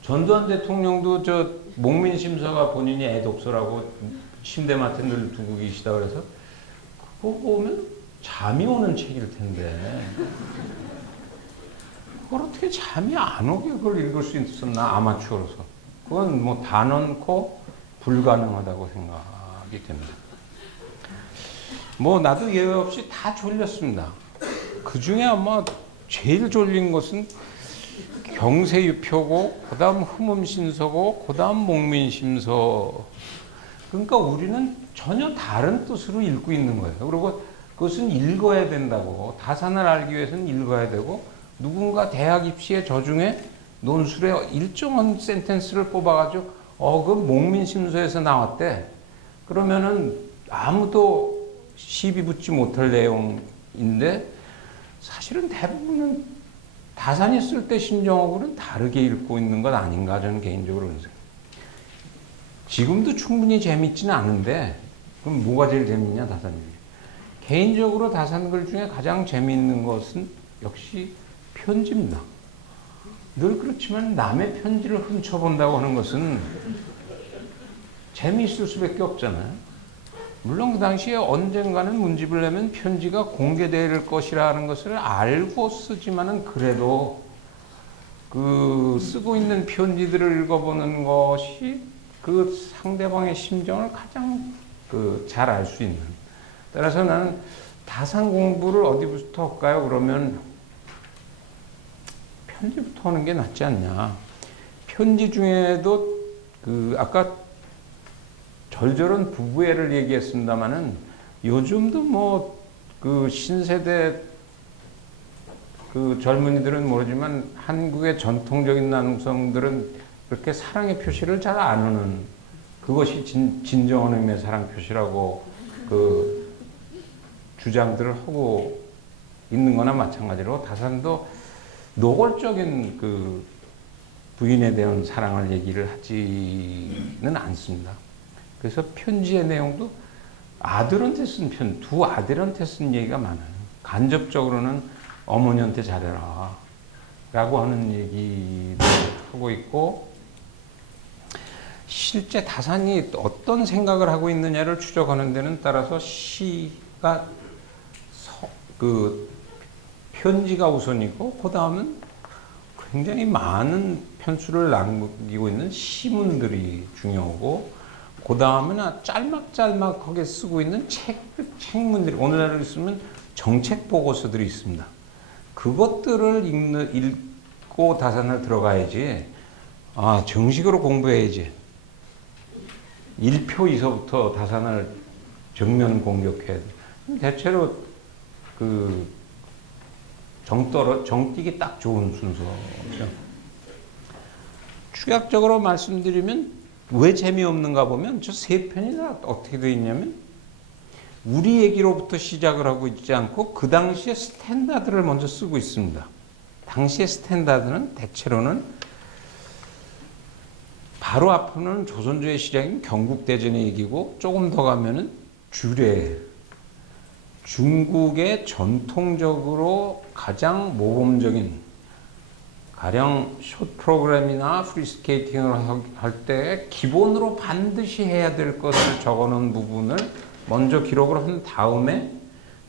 전두환 대통령도 목민심서가 본인이 애독서라고 침대맡에 늘 두고 계시다 그래서 그거 보면 잠이 오는 책일 텐데 그걸 어떻게 잠이 안 오게 그걸 읽을 수 있었나 아마추어로서 그건 단언코 불가능하다고 생각이 됩니다. 나도 예외 없이 다 졸렸습니다. 그 중에 아마 제일 졸린 것은 경세유표고 그 다음 흠음신서고 그 다음 목민심서. 그러니까 우리는 전혀 다른 뜻으로 읽고 있는 거예요. 그리고 그것은 읽어야 된다고. 다산을 알기 위해서는 읽어야 되고 누군가 대학 입시에 저 중에 논술에 일정한 센텐스를 뽑아가지고 그 목민심서에서 나왔대. 그러면은 아무도 시비 붙지 못할 내용인데 사실은 대부분은 다산이 쓸 때 심정하고는 다르게 읽고 있는 것 아닌가 저는 개인적으로 그러세요. 지금도 충분히 재밌지는 않은데 그럼 뭐가 제일 재밌냐 다산이. 개인적으로 다산글 중에 가장 재미있는 것은 역시 편지입니다. 늘 그렇지만 남의 편지를 훔쳐본다고 하는 것은 재미있을 수밖에 없잖아요. 물론 그 당시에 언젠가는 문집을 내면 편지가 공개될 것이라는 것을 알고 쓰지만은 그래도 쓰고 있는 편지들을 읽어보는 것이 그 상대방의 심정을 가장 잘 알 수 있는. 따라서 나는 다산 공부를 어디부터 할까요? 그러면 편지부터 하는 게 낫지 않냐. 편지 중에도 아까 절절한 부부애를 얘기했습니다만은 요즘도 신세대 젊은이들은 모르지만 한국의 전통적인 남성들은 그렇게 사랑의 표시를 잘 안 하는 그것이 진정한 의미의 사랑 표시라고 주장들을 하고 있는 거나 마찬가지로 다산도 노골적인 부인에 대한 사랑을 얘기를 하지는 않습니다. 그래서 편지의 내용도 아들한테 쓴 두 아들한테 쓴 얘기가 많아요. 간접적으로는 어머니한테 잘해라 라고 하는 얘기를 하고 있고 실제 다산이 어떤 생각을 하고 있느냐를 추적하는 데는 따라서 시가 편지가 우선이고 그 다음은 굉장히 많은 편수를 남기고 있는 시문들이 중요하고 그 다음은 짤막짤막하게 쓰고 있는 책문들이 오늘날로 있으면 정책 보고서들이 있습니다. 그것들을 읽고 다산을 들어가야지 정식으로 공부해야지 1표에서부터 다산을 정면 공격해야 돼. 대체로 정뛰기 딱 좋은 순서죠. 축약적으로 말씀드리면 왜 재미없는가 보면 저 세 편이 다 어떻게 되어 있냐면 우리 얘기로부터 시작을 하고 있지 않고 그 당시의 스탠다드를 먼저 쓰고 있습니다. 당시의 스탠다드는 대체로는 바로 앞으로는 조선조의 시작인 경국대전의 얘기고 조금 더 가면은 주례 중국의 전통적으로 가장 모범적인 가령 숏 프로그램이나 프리스케이팅을 할 때 기본으로 반드시 해야 될 것을 적어놓은 부분을 먼저 기록을 한 다음에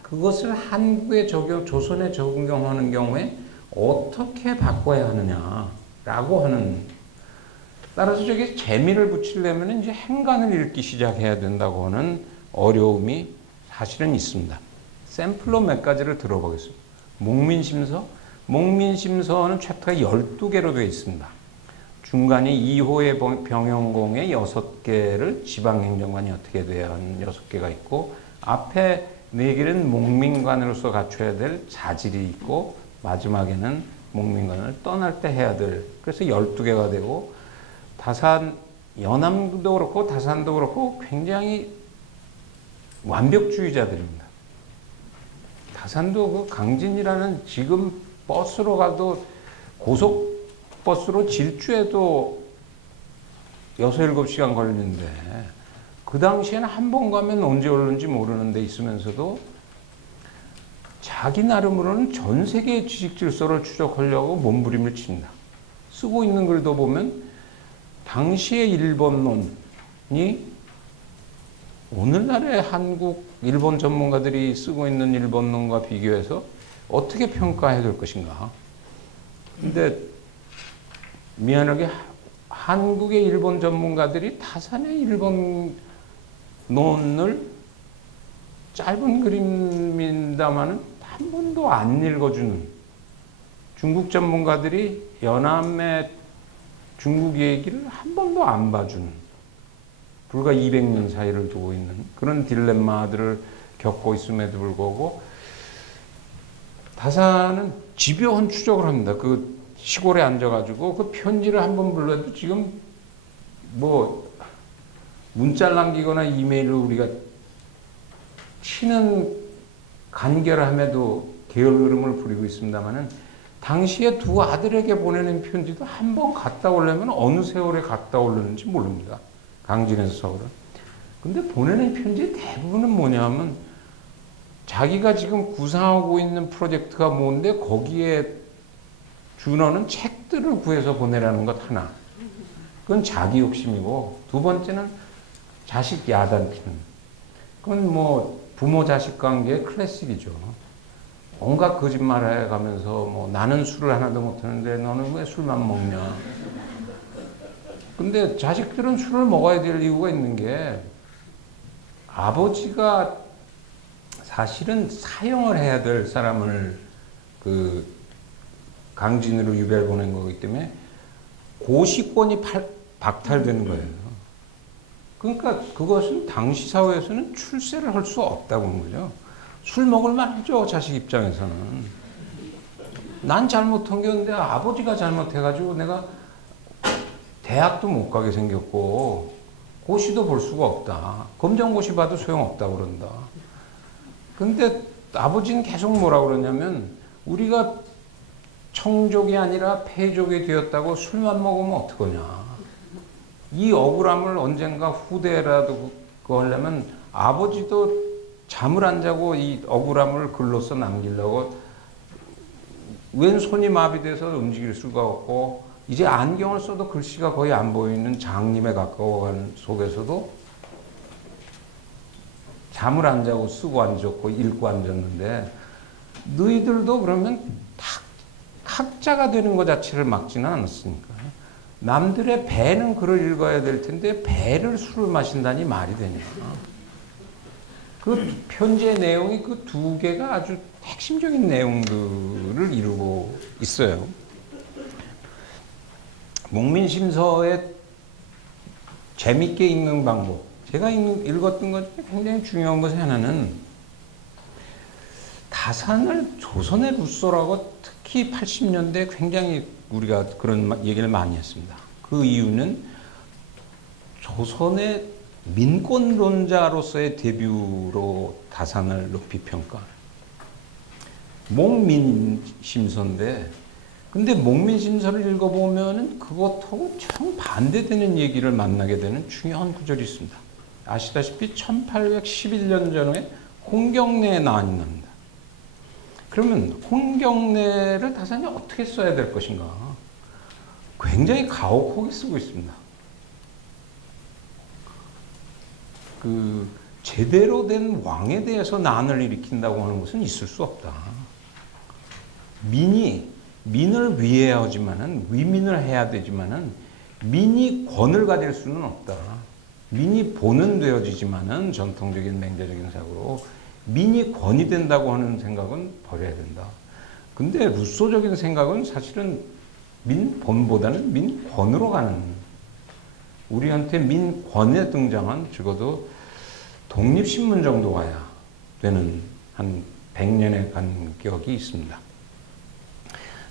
그것을 한국에 조선에 적용하는 경우에 어떻게 바꿔야 하느냐라고 하는 따라서 저게 재미를 붙이려면 이제 행간을 읽기 시작해야 된다고 하는 어려움이 사실은 있습니다. 샘플로 몇 가지를 들어보겠습니다. 목민심서는 챕터가 12개로 되어 있습니다. 중간에 2호의 병영공의 6개를 지방행정관이 어떻게 돼야 하는 6개가 있고 앞에 4개는 목민관으로서 갖춰야 될 자질이 있고 마지막에는 목민관을 떠날 때 해야 될 그래서 12개가 되고 다산 연암도 그렇고 다산도 그렇고 굉장히 완벽주의자들입니다. 다산도 그 강진이라는 지금 버스로 가도 고속버스로 질주해도 6, 7시간 걸리는데 그 당시에는 한 번 가면 언제 오는지 모르는 데 있으면서도 자기 나름으로는 전 세계의 지식 질서를 추적하려고 몸부림을 칩니다. 쓰고 있는 글도 보면 당시의 일본론이 오늘날의 한국, 일본 전문가들이 쓰고 있는 일본론과 비교해서 어떻게 평가해야 될 것인가. 근데 미안하게 한국의 일본 전문가들이 다산의 일본론을 짧은 그림입니다마는 한 번도 안 읽어주는, 중국 전문가들이 연암의 중국 얘기를 한 번도 안 봐주는, 불과 200년 사이를 두고 있는 그런 딜레마들을 겪고 있음에도 불구하고 다산은 집요한 추적을 합니다. 그 시골에 앉아가지고 그 편지를 한번 불러도 지금 뭐 문자를 남기거나 이메일을 우리가 치는 간결함에도 게으름을 부리고 있습니다만은 당시에 두 아들에게 보내는 편지도 한 번 갔다 오려면 어느 세월에 갔다 오려는지 모릅니다. 강진에서 서울은. 근데 보내는 편지의 대부분은 뭐냐면 자기가 지금 구상하고 있는 프로젝트가 뭔데 거기에 준하는 책들을 구해서 보내라는 것 하나. 그건 자기 욕심이고, 두 번째는 자식 야단피는. 그건 뭐 부모 자식 관계의 클래식이죠. 온갖 거짓말 해가면서 뭐 나는 술을 하나도 못하는데 너는 왜 술만 먹냐. 근데 자식들은 술을 먹어야 될 이유가 있는 게 아버지가 사실은 사형을 해야 될 사람을 그 강진으로 유배를 보낸 거기 때문에 고시권이 박탈되는 거예요. 그러니까 그것은 당시 사회에서는 출세를 할 수 없다고 하는 거죠. 술 먹을 만하죠, 자식 입장에서는. 난 잘못한 게 없는데 아버지가 잘못해가지고 내가 대학도 못 가게 생겼고 고시도 볼 수가 없다. 검정고시 봐도 소용없다 그런다. 근데 아버지는 계속 뭐라 그러냐면 우리가 청족이 아니라 패족이 되었다고 술만 먹으면 어떡하냐. 이 억울함을 언젠가 후대라도 그거 하려면 아버지도 잠을 안 자고 이 억울함을 글로써 남기려고 왼손이 마비돼서 움직일 수가 없고 이제 안경을 써도 글씨가 거의 안 보이는 장님에 가까워가는 속에서도 잠을 안 자고 쓰고 앉았고 읽고 앉았는데 너희들도 그러면 학자가 되는 것 자체를 막지는 않았으니까. 남들의 배는 글을 읽어야 될 텐데 배를 술을 마신다니 말이 되냐. 그 편지의 내용이 그 두 개가 아주 핵심적인 내용들을 이루고 있어요. 목민심서의 재밌게 읽는 방법. 제가 읽었던 것 중에 굉장히 중요한 것의 하나는 다산을 조선의 루소라고 특히 80년대에 굉장히 우리가 그런 얘기를 많이 했습니다. 그 이유는 조선의 민권론자로서의 데뷔로 다산을 높이 평가하는 목민심서인데 근데 목민심서를 읽어보면은 그것하고 정반대되는 얘기를 만나게 되는 중요한 구절이 있습니다. 아시다시피 1811년 전에 홍경래에 나왔습니다. 그러면 홍경래를 다산이 어떻게 써야 될 것인가? 굉장히 가혹하게 쓰고 있습니다. 그 제대로 된 왕에 대해서 난을 일으킨다고 하는 것은 있을 수 없다. 민을 위해하지만은 위민을 해야 되지만은 민이 권을 가질 수는 없다. 민이 본은 되어지지만은 전통적인 맹자적인 사고로 민이 권이 된다고 하는 생각은 버려야 된다. 근데 루소적인 생각은 사실은 민본보다는 민권으로 가는, 우리한테 민권에 등장한 적어도 독립신문 정도 가야 되는 한 100년의 간격이 있습니다.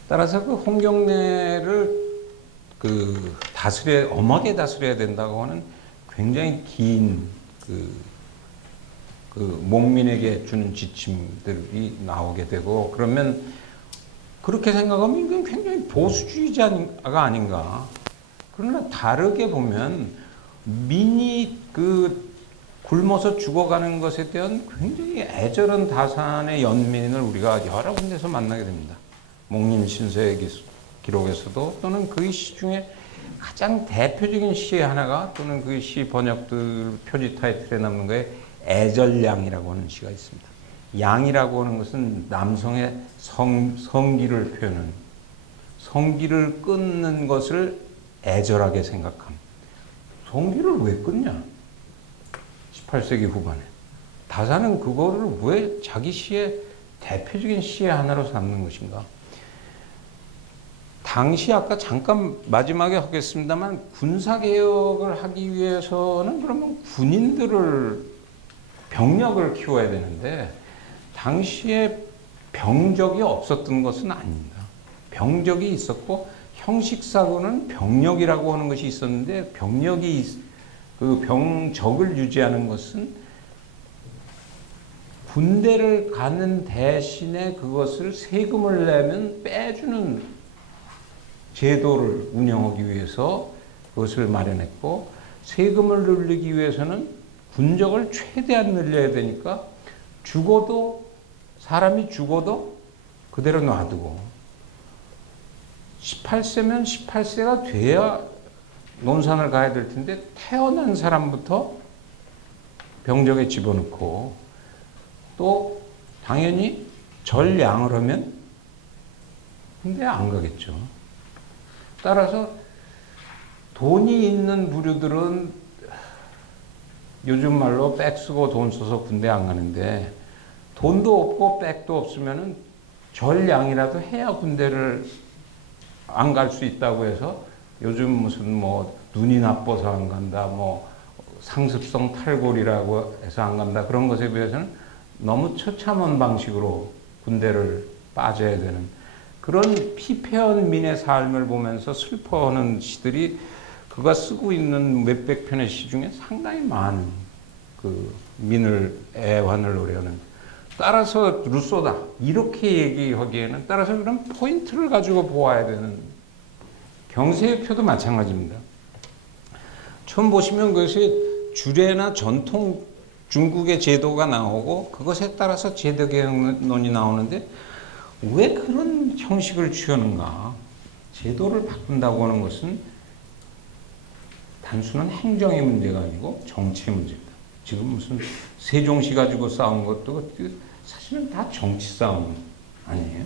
따라서 그 홍경래를 엄하게 다스려야 된다고 하는 굉장히 긴 그 목민에게 주는 지침들이 나오게 되고, 그러면 그렇게 생각하면 이건 굉장히 보수주의자가 아닌가. 그러나 다르게 보면 민이 그 굶어서 죽어가는 것에 대한 굉장히 애절한 다산의 연민을 우리가 여러 군데서 만나게 됩니다. 목림신서의 기록에서도, 또는 그 시 중에 가장 대표적인 시의 하나가, 또는 그 시 번역들 표지 타이틀에 남는 거에 애절양이라고 하는 시가 있습니다. 양이라고 하는 것은 남성의 성기를 표현하는, 성기를 끊는 것을 애절하게 생각함. 성기를 왜 끊냐? 18세기 후반에. 다산은 그거를 왜 자기 시의 대표적인 시의 하나로 삼는 것인가? 당시 아까 잠깐 마지막에 하겠습니다만, 군사개혁을 하기 위해서는 그러면 병력을 키워야 되는데, 당시에 병적이 없었던 것은 아닙니다. 병적이 있었고, 형식사고는 병력이라고 하는 것이 있었는데, 그 병적을 유지하는 것은 군대를 가는 대신에 그것을 세금을 내면 빼주는 제도를 운영하기 위해서 그것을 마련했고, 세금을 늘리기 위해서는 군적을 최대한 늘려야 되니까 사람이 죽어도 그대로 놔두고, 18세면 18세가 돼야 논산을 가야 될 텐데 태어난 사람부터 병적에 집어넣고, 또 당연히 절양을 하면 군대 안 가겠죠. 따라서 돈이 있는 부류들은 요즘 말로 백 쓰고 돈 써서 군대 안 가는데, 돈도 없고 백도 없으면은 절양이라도 해야 군대를 안 갈 수 있다고 해서, 요즘 무슨 뭐 눈이 나빠서 안 간다, 뭐 상습성 탈골이라고 해서 안 간다, 그런 것에 비해서는 너무 처참한 방식으로 군대를 빠져야 되는 그런 피폐한 민의 삶을 보면서 슬퍼하는 시들이 그가 쓰고 있는 몇백 편의 시 중에 상당히 많은 그 민을 애환을 노래하는. 따라서 루소다 이렇게 얘기하기에는, 따라서 그런 포인트를 가지고 보아야 되는. 경세의 표도 마찬가지입니다. 처음 보시면 그것이 주례나 전통 중국의 제도가 나오고, 그것에 따라서 제도 개혁론이 나오는데, 왜 그런 형식을 취하는가? 제도를 바꾼다고 하는 것은 단순한 행정의 문제가 아니고 정치의 문제입니다. 지금 무슨 세종시 가지고 싸운 것도 사실은 다 정치 싸움 아니에요?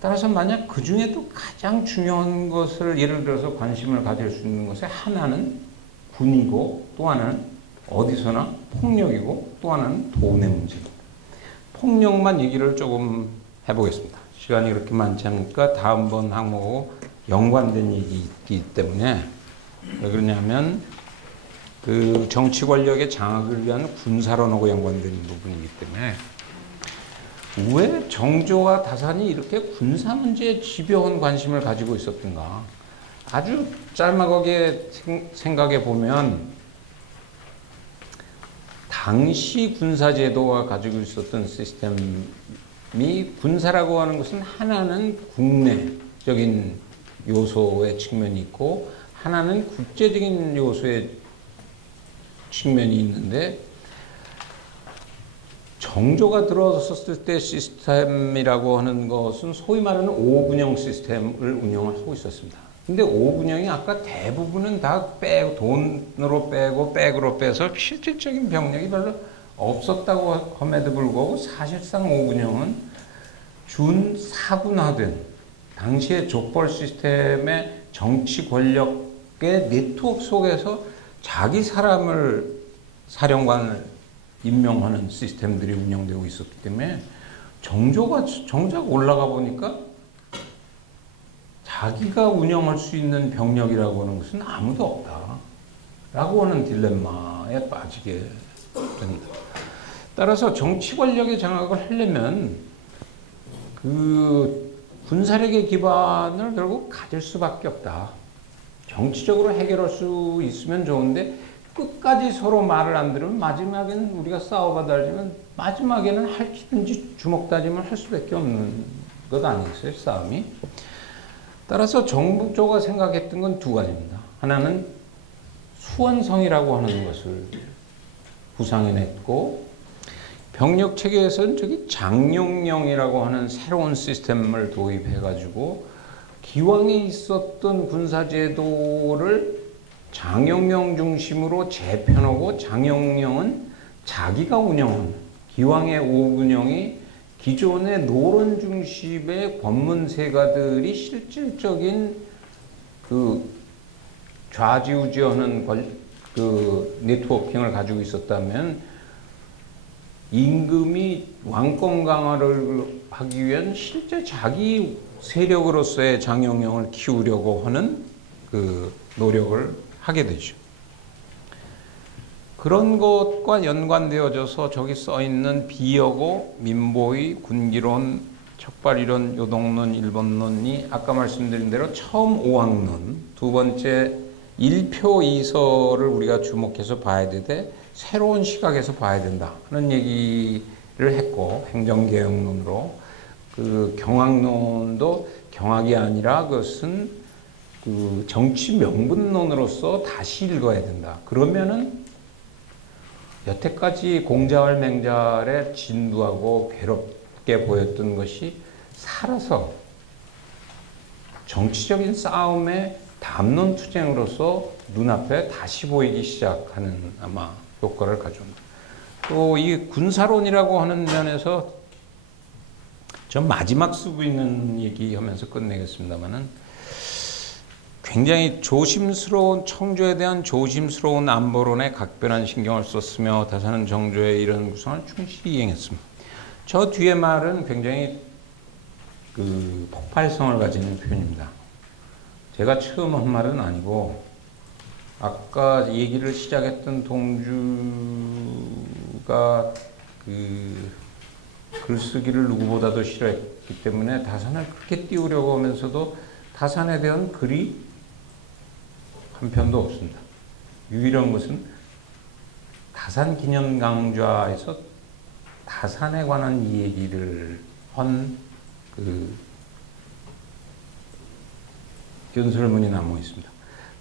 따라서 만약 그 중에도 가장 중요한 것을 예를 들어서 관심을 가질 수 있는 것의 하나는 군이고, 또 하나는 어디서나 폭력이고, 또 하나는 돈의 문제입니다. 폭력만 얘기를 조금 해보겠습니다. 시간이 그렇게 많지 않으니까 다음번 항목하고 연관된 얘기이기 때문에. 왜 그러냐면 그 정치 권력의 장악을 위한 군사론하고 연관된 부분이기 때문에, 왜 정조와 다산이 이렇게 군사 문제에 집요한 관심을 가지고 있었던가? 아주 짤막하게 생각해 보면, 당시 군사제도가 가지고 있었던 시스템이, 군사라고 하는 것은 하나는 국내적인 요소의 측면이 있고, 하나는 국제적인 요소의 측면이 있는데, 정조가 들어섰을 때 시스템이라고 하는 것은 소위 말하는 오군영 시스템을 운영을 하고 있었습니다. 근데 오군영이 아까 대부분은 다 돈으로 빼고 백으로 빼서 실질적인 병력이 별로 없었다고 함에도 불구하고, 사실상 오군영은 준사군화된 당시의 족벌 시스템의 정치 권력의 네트워크 속에서 자기 사람을 사령관을 임명하는 시스템들이 운영되고 있었기 때문에, 정조가 정작 올라가 보니까 자기가 운영할 수 있는 병력이라고 하는 것은 아무도 없다라고 하는 딜레마에 빠지게 됩니다. 따라서 정치 권력의 장악을 하려면 그 군사력의 기반을 결국 가질 수밖에 없다. 정치적으로 해결할 수 있으면 좋은데, 끝까지 서로 말을 안 들으면 마지막에는 우리가 싸워봐도 알지만 마지막에는 할퀴든지 주먹다짐을 할 수밖에 없는 것 아니겠어요, 싸움이? 따라서 정부조가 생각했던 건 두 가지입니다. 하나는 수원성이라고 하는 것을 구상해냈고, 병력 체계에서는 저기 장용령이라고 하는 새로운 시스템을 도입해가지고 기왕에 있었던 군사제도를 장용령 중심으로 재편하고, 장용령은 자기가 운영하는, 기왕의 오군영이 기존의 노론 중심의 권문세가들이 실질적인 그 좌지우지하는 그 네트워킹을 가지고 있었다면, 임금이 왕권 강화를 하기 위한 실제 자기 세력으로서의 장용령을 키우려고 하는 그 노력을 하게 되죠. 그런 것과 연관되어져서 저기 써있는 비여고, 민보의, 군기론, 척발이론, 요동론, 일본론이 아까 말씀드린 대로 처음 5학론, 두 번째 1표 2서를 우리가 주목해서 봐야 되되 새로운 시각에서 봐야 된다 하는 얘기를 했고, 행정개혁론으로 그 경학론도 경학이 아니라 그것은 그 정치 명분론으로서 다시 읽어야 된다. 그러면은 여태까지 공자월 맹자에 진두하고 괴롭게 보였던 것이 살아서 정치적인 싸움의 담론투쟁으로서 눈앞에 다시 보이기 시작하는 아마 효과를 가져옵니다. 또 이 군사론이라고 하는 면에서 전 마지막 쓰고 있는 얘기하면서 끝내겠습니다만은, 굉장히 조심스러운, 청조에 대한 조심스러운 안보론에 각별한 신경을 썼으며 다사는 정조의 이런 구성을 충실히 이행했습니다. 저 뒤에 말은 굉장히 그 폭발성을 가지는 표현입니다. 제가 처음 한 말은 아니고, 아까 얘기를 시작했던 동주가 그 글쓰기를 누구보다도 싫어했기 때문에 다산을 그렇게 띄우려고 하면서도 다산에 대한 글이 한 편도 없습니다. 유일한 것은 다산 기념강좌에서 다산에 관한 이 얘기를 한 그 연설문이 남아 있습니다.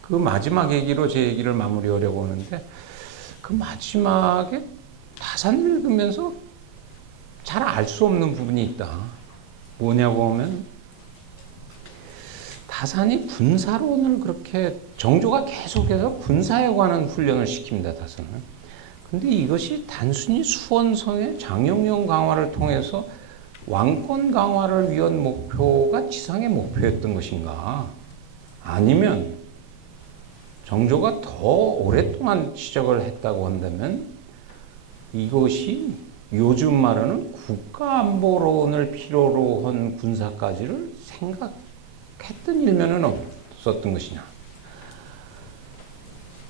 그 마지막 얘기로 제 얘기를 마무리하려고 하는데, 그 마지막에 다산을 읽으면서 잘 알 수 없는 부분이 있다. 뭐냐고 하면, 다산이 군사론을 그렇게, 정조가 계속해서 군사에 관한 훈련을 시킵니다, 다산은. 근데 이것이 단순히 수원성의 장용령 강화를 통해서 왕권 강화를 위한 목표가 지상의 목표였던 것인가? 아니면 정조가 더 오랫동안 지적을 했다고 한다면 이것이 요즘 말하는 국가안보론을 필요로 한 군사까지를 생각했던 일면은 없었던 것이냐.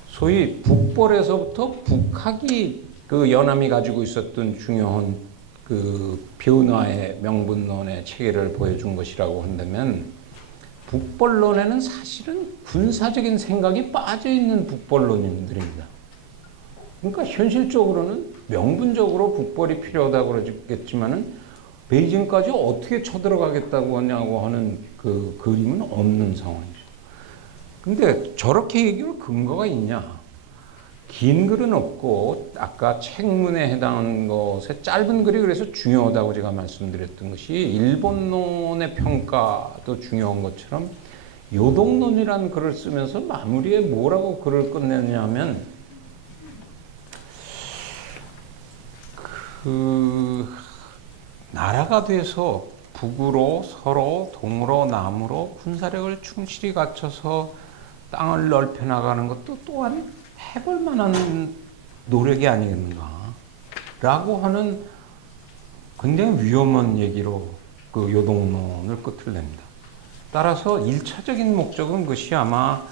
소위 북벌에서부터 북학이 그 연암이 가지고 있었던 중요한 그 변화의 명분론의 체계를 보여준 것이라고 한다면, 북벌론에는 사실은 군사적인 생각이 빠져있는 북벌론인들입니다. 그러니까 현실적으로는 명분적으로 북벌이 필요하다고 그러겠지만은 베이징까지 어떻게 쳐들어가겠다고 하냐고 하는 그 그림은 없는 상황이죠. 근데 저렇게 얘기할 근거가 있냐? 긴 글은 없고, 아까 책문에 해당하는 것에 짧은 글이 그래서 중요하다고 제가 말씀드렸던 것이, 일본론의 평가도 중요한 것처럼 요동론이라는 글을 쓰면서 마무리에 뭐라고 글을 끝내냐면, 그 나라가 돼서 북으로, 서로, 동으로, 남으로 군사력을 충실히 갖춰서 땅을 넓혀 나가는 것도 또한 해볼 만한 노력이 아니겠는가 라고 하는 굉장히 위험한 얘기로 그 요동론을 끝을 냅니다. 따라서 1차적인 목적은 그것이 아마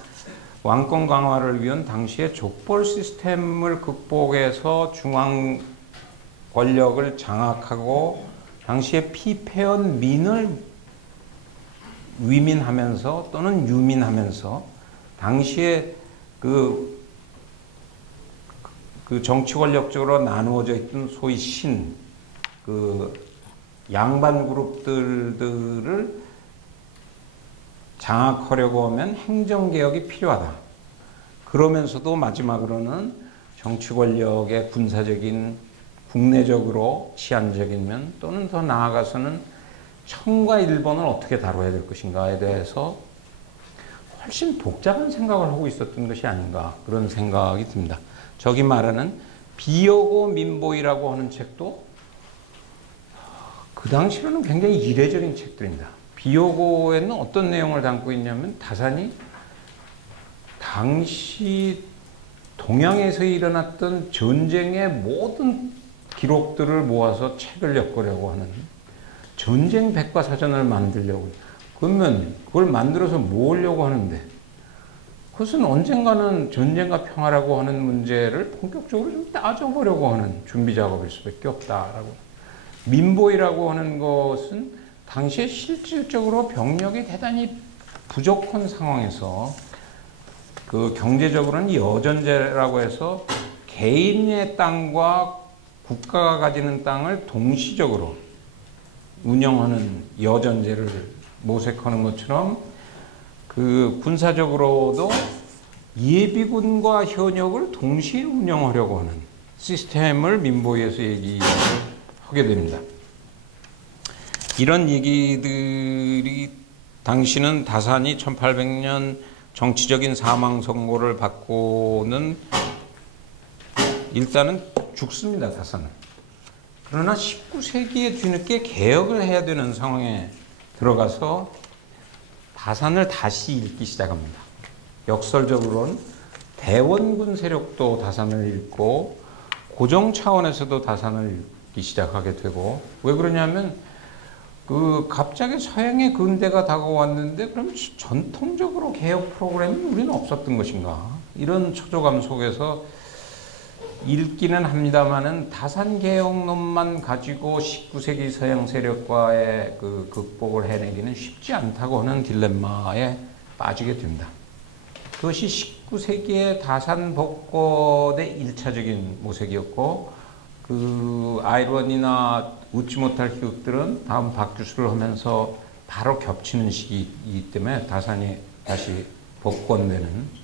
왕권 강화를 위한 당시의 족벌 시스템을 극복해서 중앙 권력을 장악하고 당시에 피폐한 민을 위민하면서 또는 유민하면서 당시에 그 그 정치 권력적으로 나누어져 있던 소위 그 양반 그룹들을 장악하려고 하면 행정개혁이 필요하다. 그러면서도 마지막으로는 정치 권력의 군사적인 국내적으로 치안적인 면 또는 더 나아가서는 청과 일본을 어떻게 다뤄야 될 것인가에 대해서 훨씬 복잡한 생각을 하고 있었던 것이 아닌가 그런 생각이 듭니다. 저기 말하는 비여고 민보이라고 하는 책도 그 당시로는 굉장히 이례적인 책들입니다. 비여고에는 어떤 내용을 담고 있냐면 다산이 당시 동양에서 일어났던 전쟁의 모든 기록들을 모아서 책을 엮으려고 하는 전쟁 백과사전을 만들려고. 그러면 그걸 만들어서 모으려고 하는데 그것은 언젠가는 전쟁과 평화라고 하는 문제를 본격적으로 좀 따져보려고 하는 준비 작업일 수밖에 없다라고. 민보이라고 하는 것은 당시에 실질적으로 병력이 대단히 부족한 상황에서 그 경제적으로는 여전제라고 해서 개인의 땅과 국가가 가지는 땅을 동시적으로 운영하는 여전제를 모색하는 것처럼 그 군사적으로도 예비군과 현역을 동시에 운영하려고 하는 시스템을 민보이에서 얘기하게 됩니다. 이런 얘기들이 당시는 다산이 1800년 정치적인 사망 선고를 받고는 일단은 죽습니다. 다산은. 그러나 19세기에 뒤늦게 개혁을 해야 되는 상황에 들어가서 다산을 다시 읽기 시작합니다. 역설적으로는 대원군 세력도 다산을 읽고 고정 차원에서도 다산을 읽기 시작하게 되고, 왜 그러냐면 그 갑자기 서양의 근대가 다가왔는데 그럼 전통적으로 개혁 프로그램이 우리는 없었던 것인가, 이런 초조감 속에서 읽기는 합니다만은 다산 개혁론만 가지고 19세기 서양 세력과의 그 극복을 해내기는 쉽지 않다고 하는 딜레마에 빠지게 됩니다. 그것이 19세기의 다산 복권의 1차적인 모색이었고, 그 아이러니나 웃지 못할 희극들은 다음 박주수를 하면서 바로 겹치는 시기이기 때문에 다산이 다시 복권되는,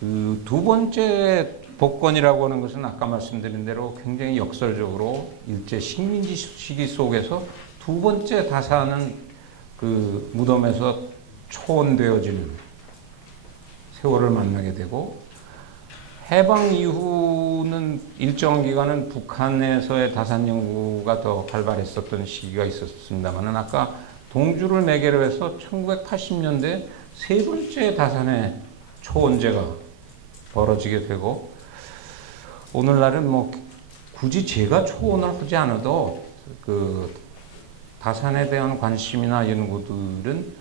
그 두 번째 복권이라고 하는 것은 아까 말씀드린 대로 굉장히 역설적으로 일제 식민지 시기 속에서 두 번째 다산은 그 무덤에서 초원되어지는 세월을 만나게 되고, 해방 이후는 일정 기간은 북한에서의 다산 연구가 더 활발했었던 시기가 있었습니다만, 아까 동주를 매개로 해서 1980년대 세 번째 다산의 초원제가 벌어지게 되고, 오늘날은 뭐 굳이 제가 초원을 하지 않아도 그 다산에 대한 관심이나 연구들은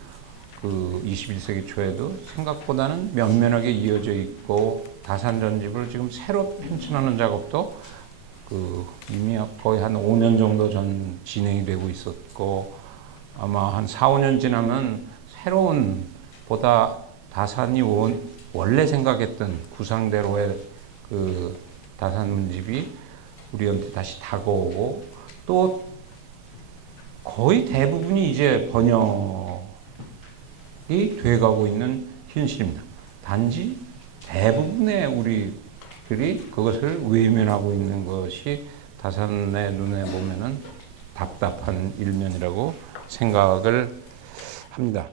그 21세기 초에도 생각보다는 면면하게 이어져 있고, 다산 전집을 지금 새로 편찬하는 작업도 그 이미 거의 한 5년 정도 전 진행이 되고 있었고, 아마 한 4, 5년 지나면 새로운 보다 다산이 원래 생각했던 구상대로의 그 다산 문집이 우리한테 다시 다가오고, 또 거의 대부분이 이제 번역이 돼가고 있는 현실입니다. 단지 대부분의 우리들이 그것을 외면하고 있는 것이 다산의 눈에 보면은 답답한 일면이라고 생각을 합니다.